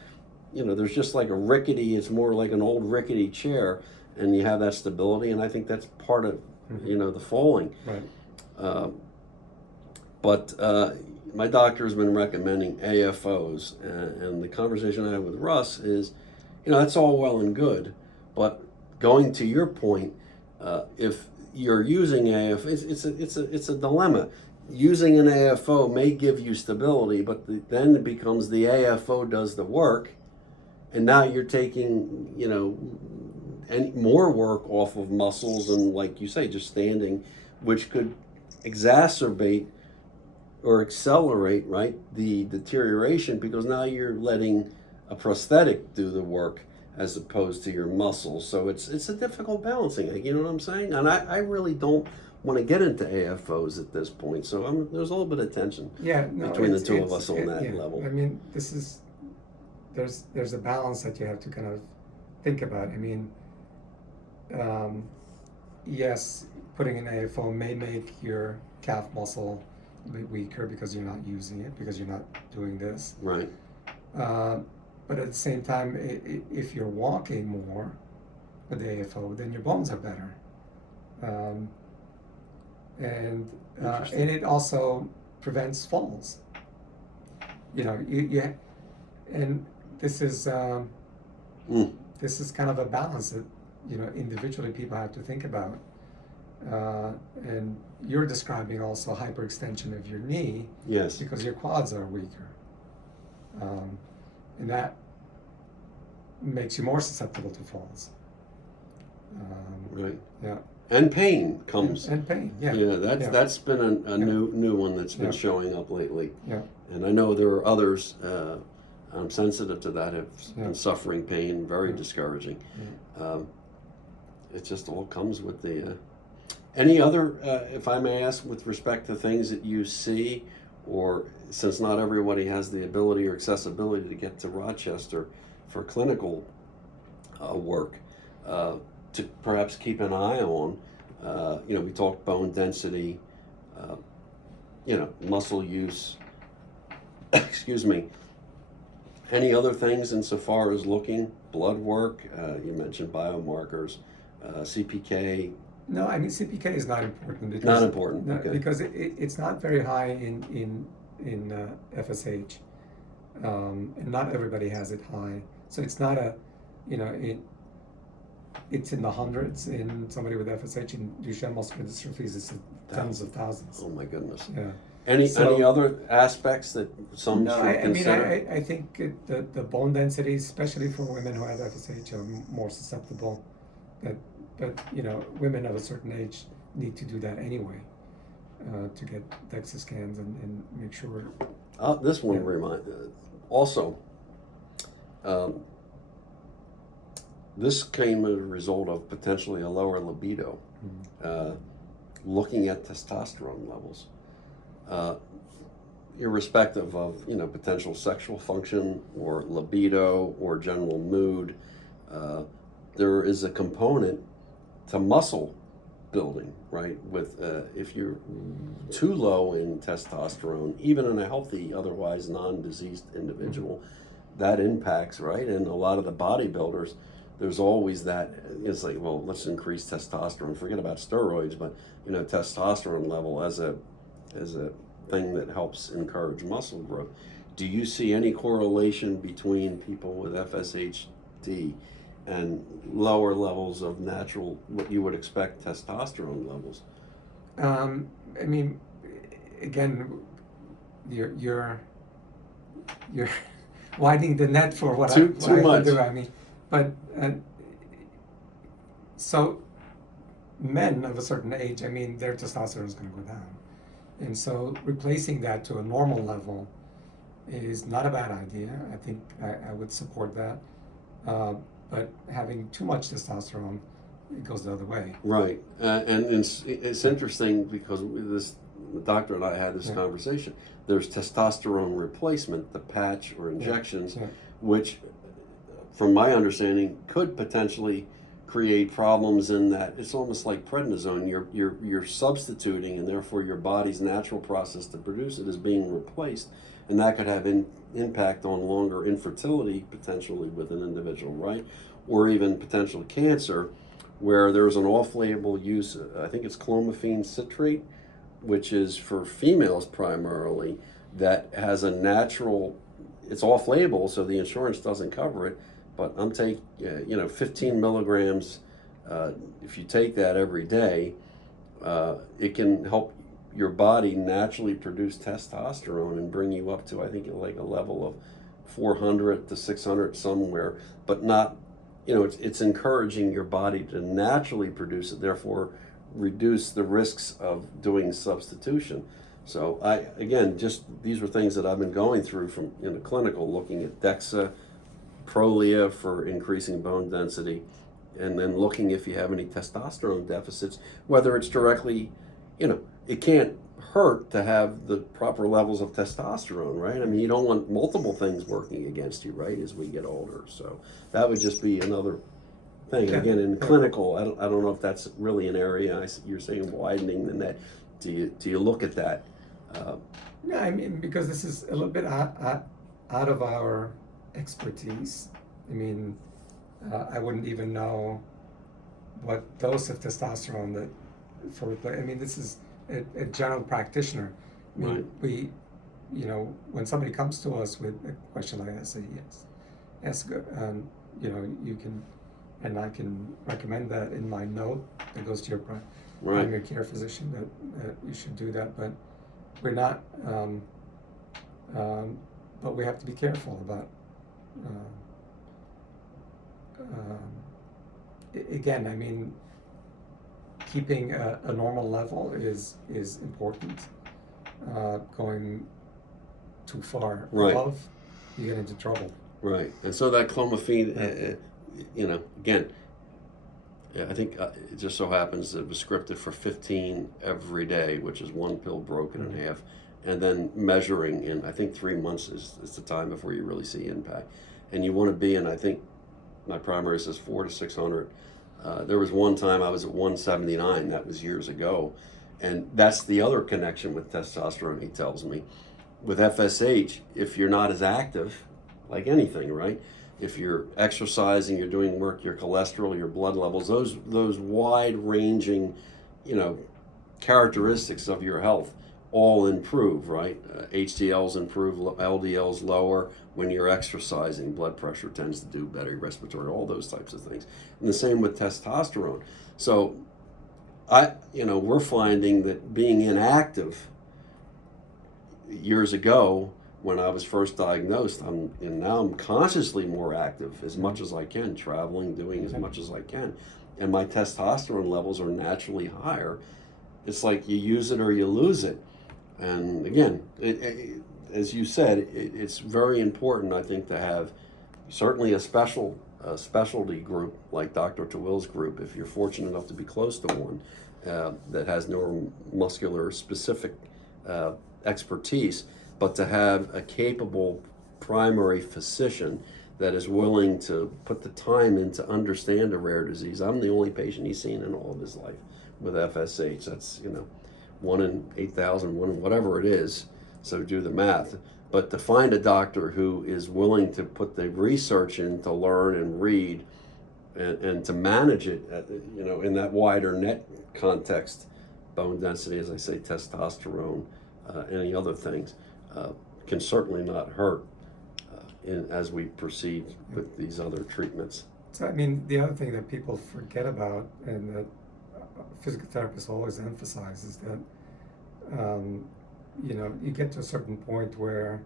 just like it's more like an old rickety chair, and you have that stability, and I think that's part of the falling. Right. But my doctor has been recommending AFOs, and the conversation I had with Russ is, that's all well and good, but going to your point, if you're using AFO, it's a dilemma. Using an AFO may give you stability, but then it becomes the AFO does the work, and now you're taking, any more work off of muscles, and like you say, just standing, which could exacerbate or accelerate, right, the deterioration, because now you're letting a prosthetic do the work as opposed to your muscles. So it's a difficult balancing act, you know what I'm saying? And I really don't want to get into AFOs at this point, so there's a little bit of tension between the two of us on that level. I mean, there's a balance that you have to kind of think about. I mean, yes, putting an AFO may make your calf muscle a bit weaker because you're not using it, because you're not doing this. Right. But at the same time, if you're walking more with the AFO, then your bones are better. And it also prevents falls. And this is kind of a balance that individually people have to think about. And you're describing also hyperextension of your knee. Yes. Because your quads are weaker, and that makes you more susceptible to falls. Right. Yeah. And pain comes. And pain. Yeah. Yeah, that's been a Yeah. new one that's been Yeah. showing up lately. Yeah. And I know there are others. I'm sensitive to that. Have Yeah. been suffering pain. Very Yeah. discouraging. Yeah. It just all comes with the. Any other, if I may ask, with respect to things that you see, or since not everybody has the ability or accessibility to get to Rochester for clinical work, to perhaps keep an eye on. We talked bone density, muscle use. Excuse me. Any other things insofar as looking, blood work? You mentioned biomarkers, CPK. No, I mean CPK is not important because Not important. no, Okay. because it's not very high in FSH, and not everybody has it high. So it's not a, it's in the hundreds in somebody with FSH. In Duchenne muscular dystrophies, it's tens of thousands. Oh my goodness. Yeah. Any other aspects that some No, should I mean consider? I think the bone density, especially for women who have FSH, are more susceptible. But women of a certain age need to do that anyway, to get DEXA scans and make sure. This one Yeah. also. This came as a result of potentially a lower libido. Looking at testosterone levels, irrespective of potential sexual function or libido or general mood, there is a component to muscle building, right? With if you're too low in testosterone, even in a healthy, otherwise non-diseased individual, that impacts, right? And a lot of the bodybuilders, there's always that. It's like, well, let's increase testosterone. Forget about steroids, but testosterone level as a thing that helps encourage muscle growth. Do you see any correlation between people with FSHD and lower levels of natural, what you would expect, testosterone levels? I mean, again, you're widening the net for what Too I much. can do. I mean, but so men of a certain age, I mean, their testosterone is going to go down, and so replacing that to a normal level is not a bad idea. I think I would support that. But having too much testosterone, it goes the other way. Right, and it's interesting because the doctor and I had this conversation. There's testosterone replacement, the patch or injections, which, from my understanding, could potentially create problems in that it's almost like prednisone. You're substituting, and therefore your body's natural process to produce it is being replaced, and that could have impact on longer infertility potentially with an individual, right? Or even potential cancer, where there's an off-label use. I think it's clomiphene citrate, which is for females primarily, that has a natural. It's off-label, so the insurance doesn't cover it. But I'm taking, 15 milligrams. If you take that every day, it can help your body naturally produce testosterone and bring you up to, I think, like a level of 400 to 600 somewhere, but not, it's encouraging your body to naturally produce it, therefore reduce the risks of doing substitution. So these were things that I've been going through from in the clinical, looking at DEXA, Prolia for increasing bone density, and then looking if you have any testosterone deficits, whether it's directly, it can't hurt to have the proper levels of testosterone, right? I mean, you don't want multiple things working against you, right, as we get older. So that would just be another thing. Yeah. Again, in clinical, I don't know if that's really an area. You're saying widening the net. Do you look at that? No, I mean, because this is a little bit out of our expertise. I mean, I wouldn't even know what dose of testosterone this is a general practitioner. I mean, Right. we, when somebody comes to us with a question like that, I say yes, you can, and I can recommend that in my note that goes to your primary care physician that you should do that. But we're not, but we have to be careful about again, I mean, keeping a normal level is important. Going too far Right. above, you get into trouble. Right, and so that clomiphene, again, I think it just so happens that it was scripted for 15 every day, which is one pill broken in half, and then measuring in, I think 3 months is the time before you really see impact. And you want to be in, I think, my primary says 400 to 600. There was one time I was at 179, that was years ago. And that's the other connection with testosterone, he tells me. With FSH, if you're not as active, like anything, right? If you're exercising, you're doing work, your cholesterol, your blood levels, those wide-ranging, characteristics of your health all improve, right? HDLs improve, LDLs lower. When you're exercising, blood pressure tends to do better, respiratory, all those types of things. And the same with testosterone. So, we're finding that being inactive years ago, when I was first diagnosed, now I'm consciously more active as much as I can, traveling, doing as much as I can. And my testosterone levels are naturally higher. It's like you use it or you lose it. And again, as you said, it's very important, I think, to have certainly a specialty group like Dr. Tawil's group, if you're fortunate enough to be close to one, that has neuromuscular specific expertise, but to have a capable primary physician that is willing to put the time in to understand a rare disease. I'm the only patient he's seen in all of his life with FSH. That's, 1 in 8,000, whatever it is. So do the math. But to find a doctor who is willing to put the research in to learn and read and to manage it, in that wider net context, bone density, as I say, testosterone, any other things, can certainly not hurt as we proceed with these other treatments. So, I mean, the other thing that people forget about, and that physical therapists always emphasize, is that, you get to a certain point where,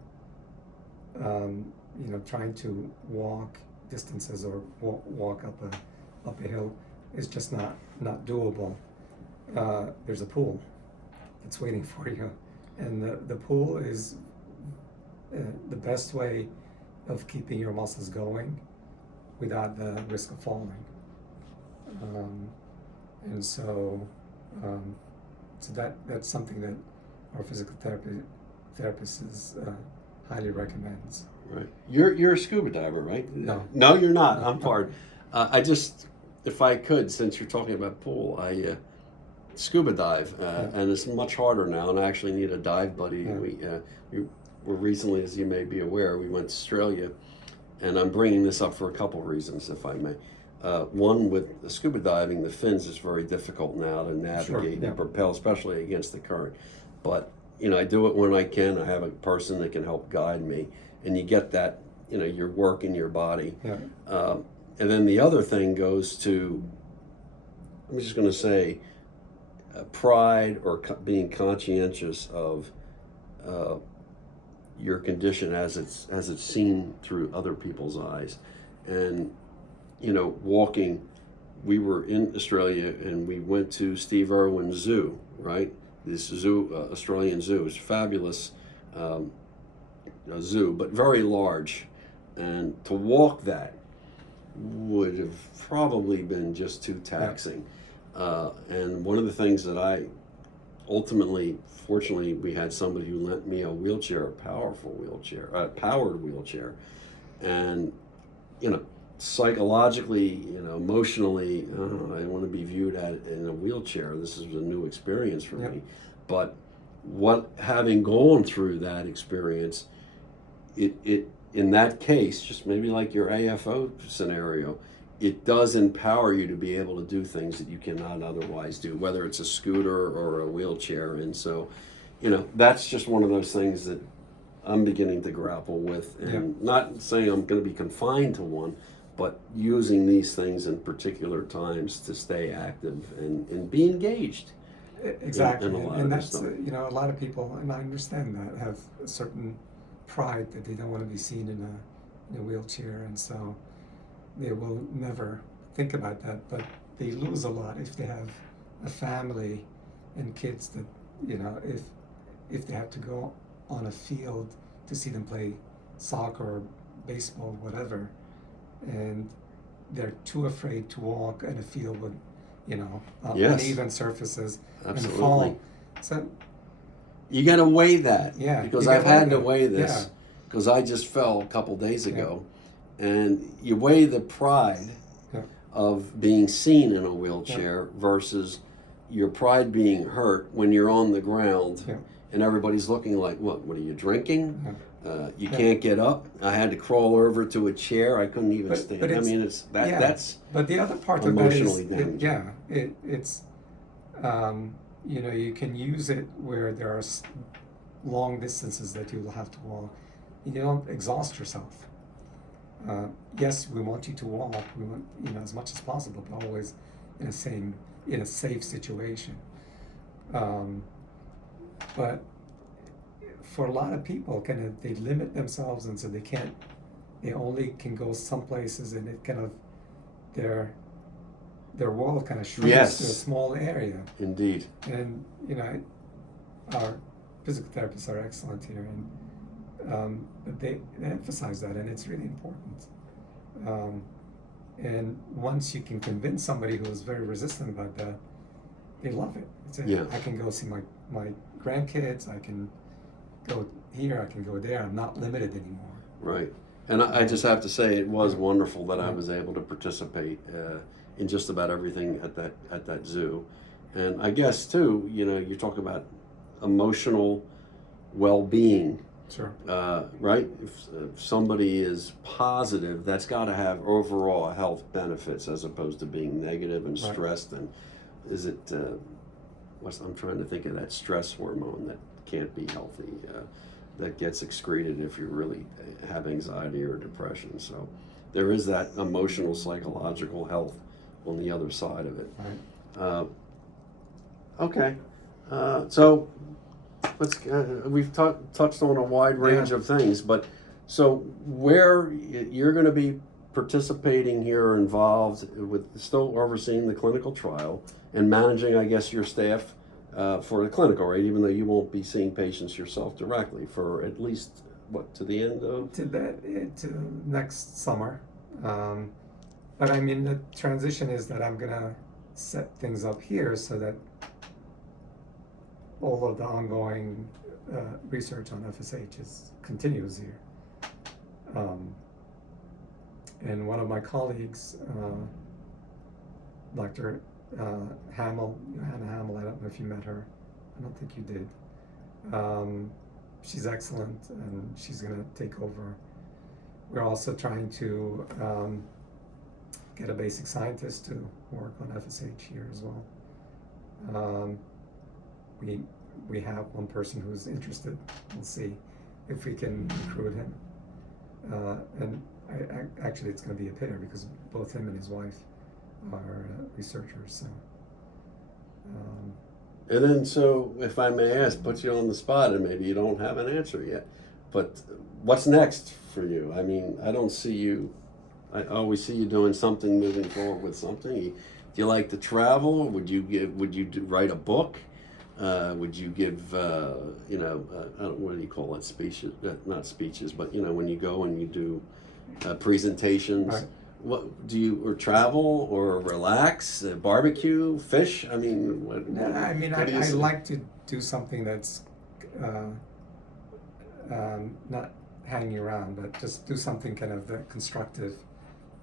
trying to walk distances or walk up a hill is just not doable. There's a pool that's waiting for you, and the pool is the best way of keeping your muscles going without the risk of falling. And so that's something that our physical therapist highly recommends. Right. You're a scuba diver, right? No. No, you're not. I'm pardon. I just, if I could, since you're talking about pool, I scuba dive, and it's much harder now, and I actually need a dive buddy. Yeah. We were recently, as you may be aware, we went to Australia, and I'm bringing this up for a couple of reasons, if I may. One, with the scuba diving, the fins is very difficult now to navigate and propel, especially against the current. But, I do it when I can. I have a person that can help guide me, and you get that, you're working your body. Yeah. And then the other thing goes to, I'm just going to say, pride or being conscientious of your condition as it's seen through other people's eyes. And walking, we were in Australia and we went to Steve Irwin's zoo, right? This zoo, Australian zoo, is fabulous zoo, but very large. And to walk that would have probably been just too taxing. And one of the things that I ultimately, fortunately, we had somebody who lent me a wheelchair, a powerful wheelchair, a powered wheelchair. And, psychologically, emotionally, I want to be viewed in a wheelchair. This is a new experience for me. But having gone through that experience, it in that case, just maybe like your AFO scenario, it does empower you to be able to do things that you cannot otherwise do, whether it's a scooter or a wheelchair. And so, that's just one of those things that I'm beginning to grapple with, and not saying I'm going to be confined to one, but using these things in particular times to stay active and be engaged. Exactly. And that's, a lot of people, and I understand that, have a certain pride that they don't want to be seen in a wheelchair, and so they will never think about that, but they lose a lot if they have a family and kids that, if they have to go on a field to see them play soccer or baseball, whatever, and they're too afraid to walk in a field with, Yes. uneven surfaces Absolutely. and fall. So You got to weigh that. Yeah, Because you I've gotta had to weigh weigh that. this. Yeah. Because I just fell a couple days ago. And you weigh the pride Yeah. of being seen in a wheelchair versus your pride being hurt when you're on the ground Yeah. and everybody's looking like, what are you drinking? You Yeah. can't get up. I had to crawl over to a chair. I couldn't even stand. But I it's, mean, that's But the other part of that emotionally is, damaging. it's you can use it where there are long distances that you will have to walk. You don't exhaust yourself. Yes, we want you to walk. We want as much as possible, but always in a safe situation. But for a lot of people, they limit themselves, and so they only can go some places, and it their world kind of shrinks Yes. to a small area. Indeed. And our physical therapists are excellent here, and they emphasize that, and it's really important. And once you can convince somebody who is very resistant about that, they love it. I can go see my grandkids. I can go here. I can go there. I'm not limited anymore. Right. And I just have to say it was wonderful that I was able to participate in just about everything at that zoo. And I guess too, you talk about emotional well-being. Sure. Right? If somebody is positive, that's got to have overall health benefits as opposed to being negative and stressed. And is it, I'm trying to think of that stress hormone that can't be healthy, that gets excreted if you really have anxiety or depression. So there is that emotional, psychological health on the other side of it. Right. Okay. So we've touched on a wide range of things, but so where you're going to be participating here or involved with still overseeing the clinical trial and managing, I guess, your staff for the clinical, right? Even though you won't be seeing patients yourself directly for at least, to the end of? To next summer. But I mean, the transition is that I'm going to set things up here so that all of the ongoing research on FSH continues here. And one of my colleagues, Dr. Johanna Hamel, I don't know if you met her. I don't think you did. She's excellent, and she's going to take over. We're also trying to get a basic scientist to work on FSH here as well. We have one person who's interested. We'll see if we can recruit him. And actually, it's going to be a pair because both him and his wife are researchers. So. And then, so if I may ask, put you on the spot, and maybe you don't have an answer yet, but what's next for you? I mean, I don't see you. I always see you doing something, moving forward with something. Do you like to travel? Would you write a book? Would you give, what do you call it, speeches, not speeches, but, when you go and you do presentations, Right. What do you, or travel, or relax, barbecue, fish? I mean, I like to do something that's not hanging around, but just do something kind of constructive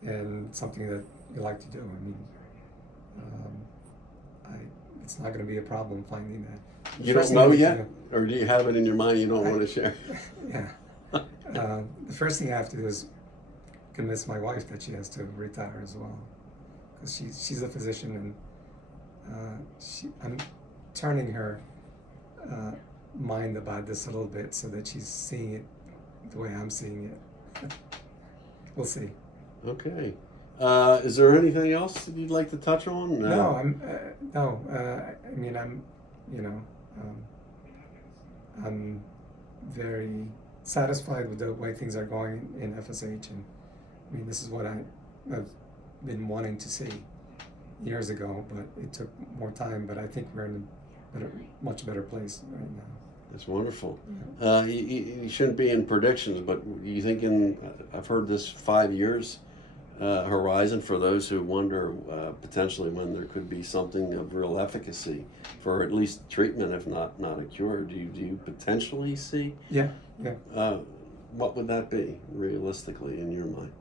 and something that you like to do. I mean, it's not going to be a problem finding that. You don't know yet? Or do you have it in your mind you don't want to share? Yeah. The first thing I have to do is convince my wife that she has to retire as well, because she's a physician, and I'm turning her mind about this a little bit so that she's seeing it the way I'm seeing it. We'll see. Okay. Is there anything else that you'd like to touch on? No, I'm very satisfied with the way things are going in FSH, and I mean, this is what I've been wanting to see years ago, but it took more time. But I think we're in a much better place right now. That's wonderful. Yeah. You shouldn't be in predictions, but you think I've heard this 5 years horizon for those who wonder potentially when there could be something of real efficacy for at least treatment, if not a cure. Do you potentially see? Yeah. What would that be realistically in your mind?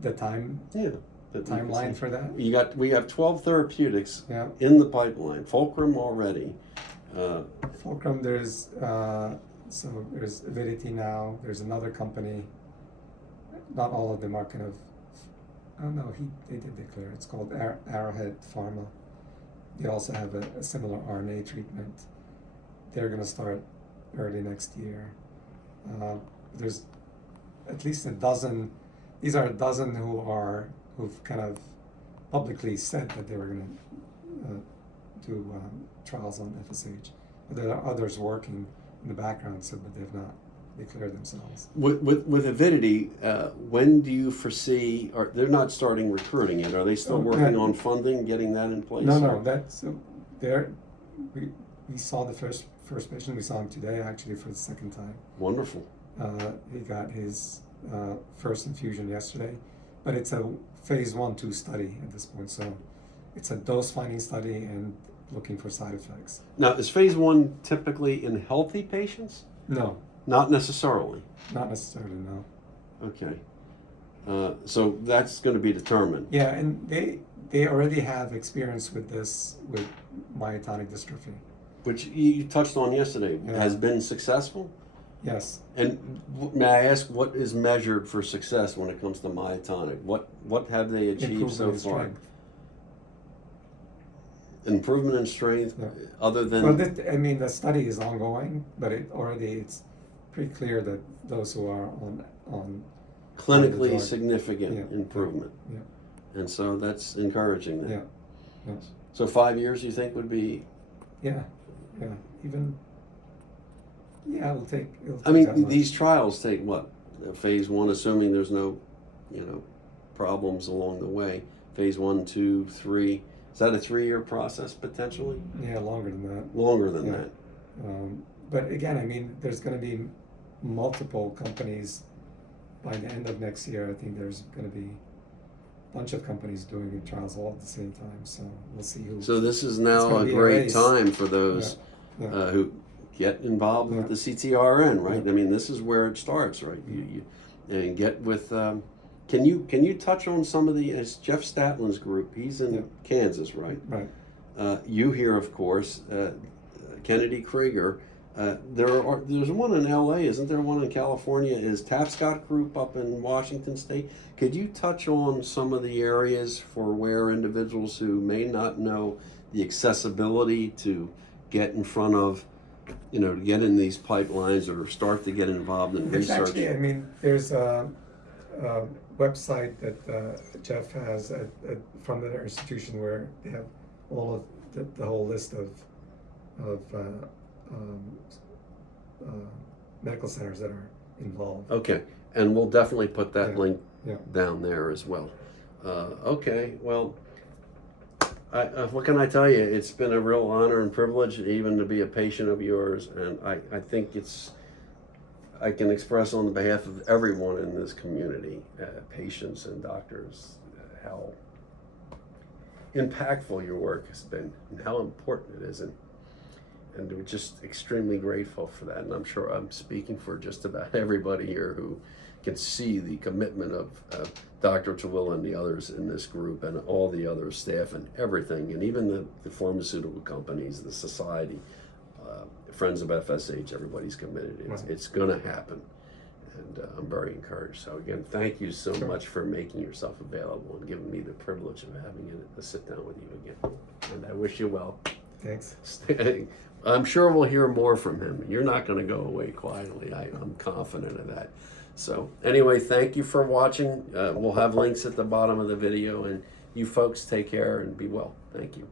The time. Yeah. The timeline for that. We have 12 therapeutics Yeah. in the pipeline. Fulcrum already. Fulcrum, there's Avidity now. There's another company. Not all of them are kind of. Oh no, they did declare. It's called Arrowhead Pharma. They also have a similar RNA treatment. They're going to start early next year. There's at least a dozen. These are a dozen who've kind of publicly said that they were going to do trials on FSH. But there are others working in the background, but they've not declared themselves. With Avidity, when do you foresee? Or they're not starting recruiting yet? Are they still working on funding, getting that in place? No. That's there. We saw the first patient. We saw him today, actually, for the second time. Wonderful. He got his first infusion yesterday, but it's a phase 1/2 study at this point. So it's a dose-finding study and looking for side effects. Now, is phase 1 typically in healthy patients? No. Not necessarily. Not necessarily, no. Okay. So that's going to be determined. Yeah, and they already have experience with this, with myotonic dystrophy. Which you touched on yesterday. Yeah. Has been successful? Yes. And may I ask, what is measured for success when it comes to myotonic? What have they achieved so far? Strength. Improvement in strength, Yeah. other than... Well, the study is ongoing, but it's pretty clear that those who are on clinically drug, significant improvement. Yeah. And so that's encouraging then. Yeah. Yes. So 5 years you think would be... Yeah. Even... Yeah, it'll take I mean, these trials take what? Phase 1, assuming there's no, problems along the way. Phase 1, 2, 3. Is that a 3-year process potentially? Yeah, longer than that. Longer than that. But again, there's going to be multiple companies by the end of next year. I think there's going to be a bunch of companies doing trials all at the same time. So we'll see who. So this is now a great time for those who get involved with the CTRN, right? Yeah. I mean, this is where it starts, right? You and get with. Can you touch on some of it's Jeff Statland's group? He's in Kansas, right? Right. You here, of course, Kennedy Krieger. There's one in LA, isn't there? One in California. Is Tapscott Group up in Washington State? Could you touch on some of the areas for where individuals who may not know the accessibility to get in front of, to get in these pipelines or start to get involved in research? Actually, there's a website that Jeff has from their institution where they have all of the whole list of medical centers that are involved. Okay, and we'll definitely put that link Yeah. down there as well. Okay, well, what can I tell you? It's been a real honor and privilege even to be a patient of yours, and I think I can express on behalf of everyone in this community, patients and doctors, how impactful your work has been and how important it is, and we're just extremely grateful for that. And I'm sure I'm speaking for just about everybody here who can see the commitment of Dr. Tawil and the others in this group and all the other staff and everything, and even the pharmaceutical companies, the society, Friends of FSH, everybody's committed. It's going to happen. And I'm very encouraged. So again, thank you so much for making yourself available and giving me the privilege of having to sit down with you again. And I wish you well. Thanks. I'm sure we'll hear more from him. You're not going to go away quietly. I'm confident of that. So anyway, thank you for watching. We'll have links at the bottom of the video, and you folks take care and be well. Thank you.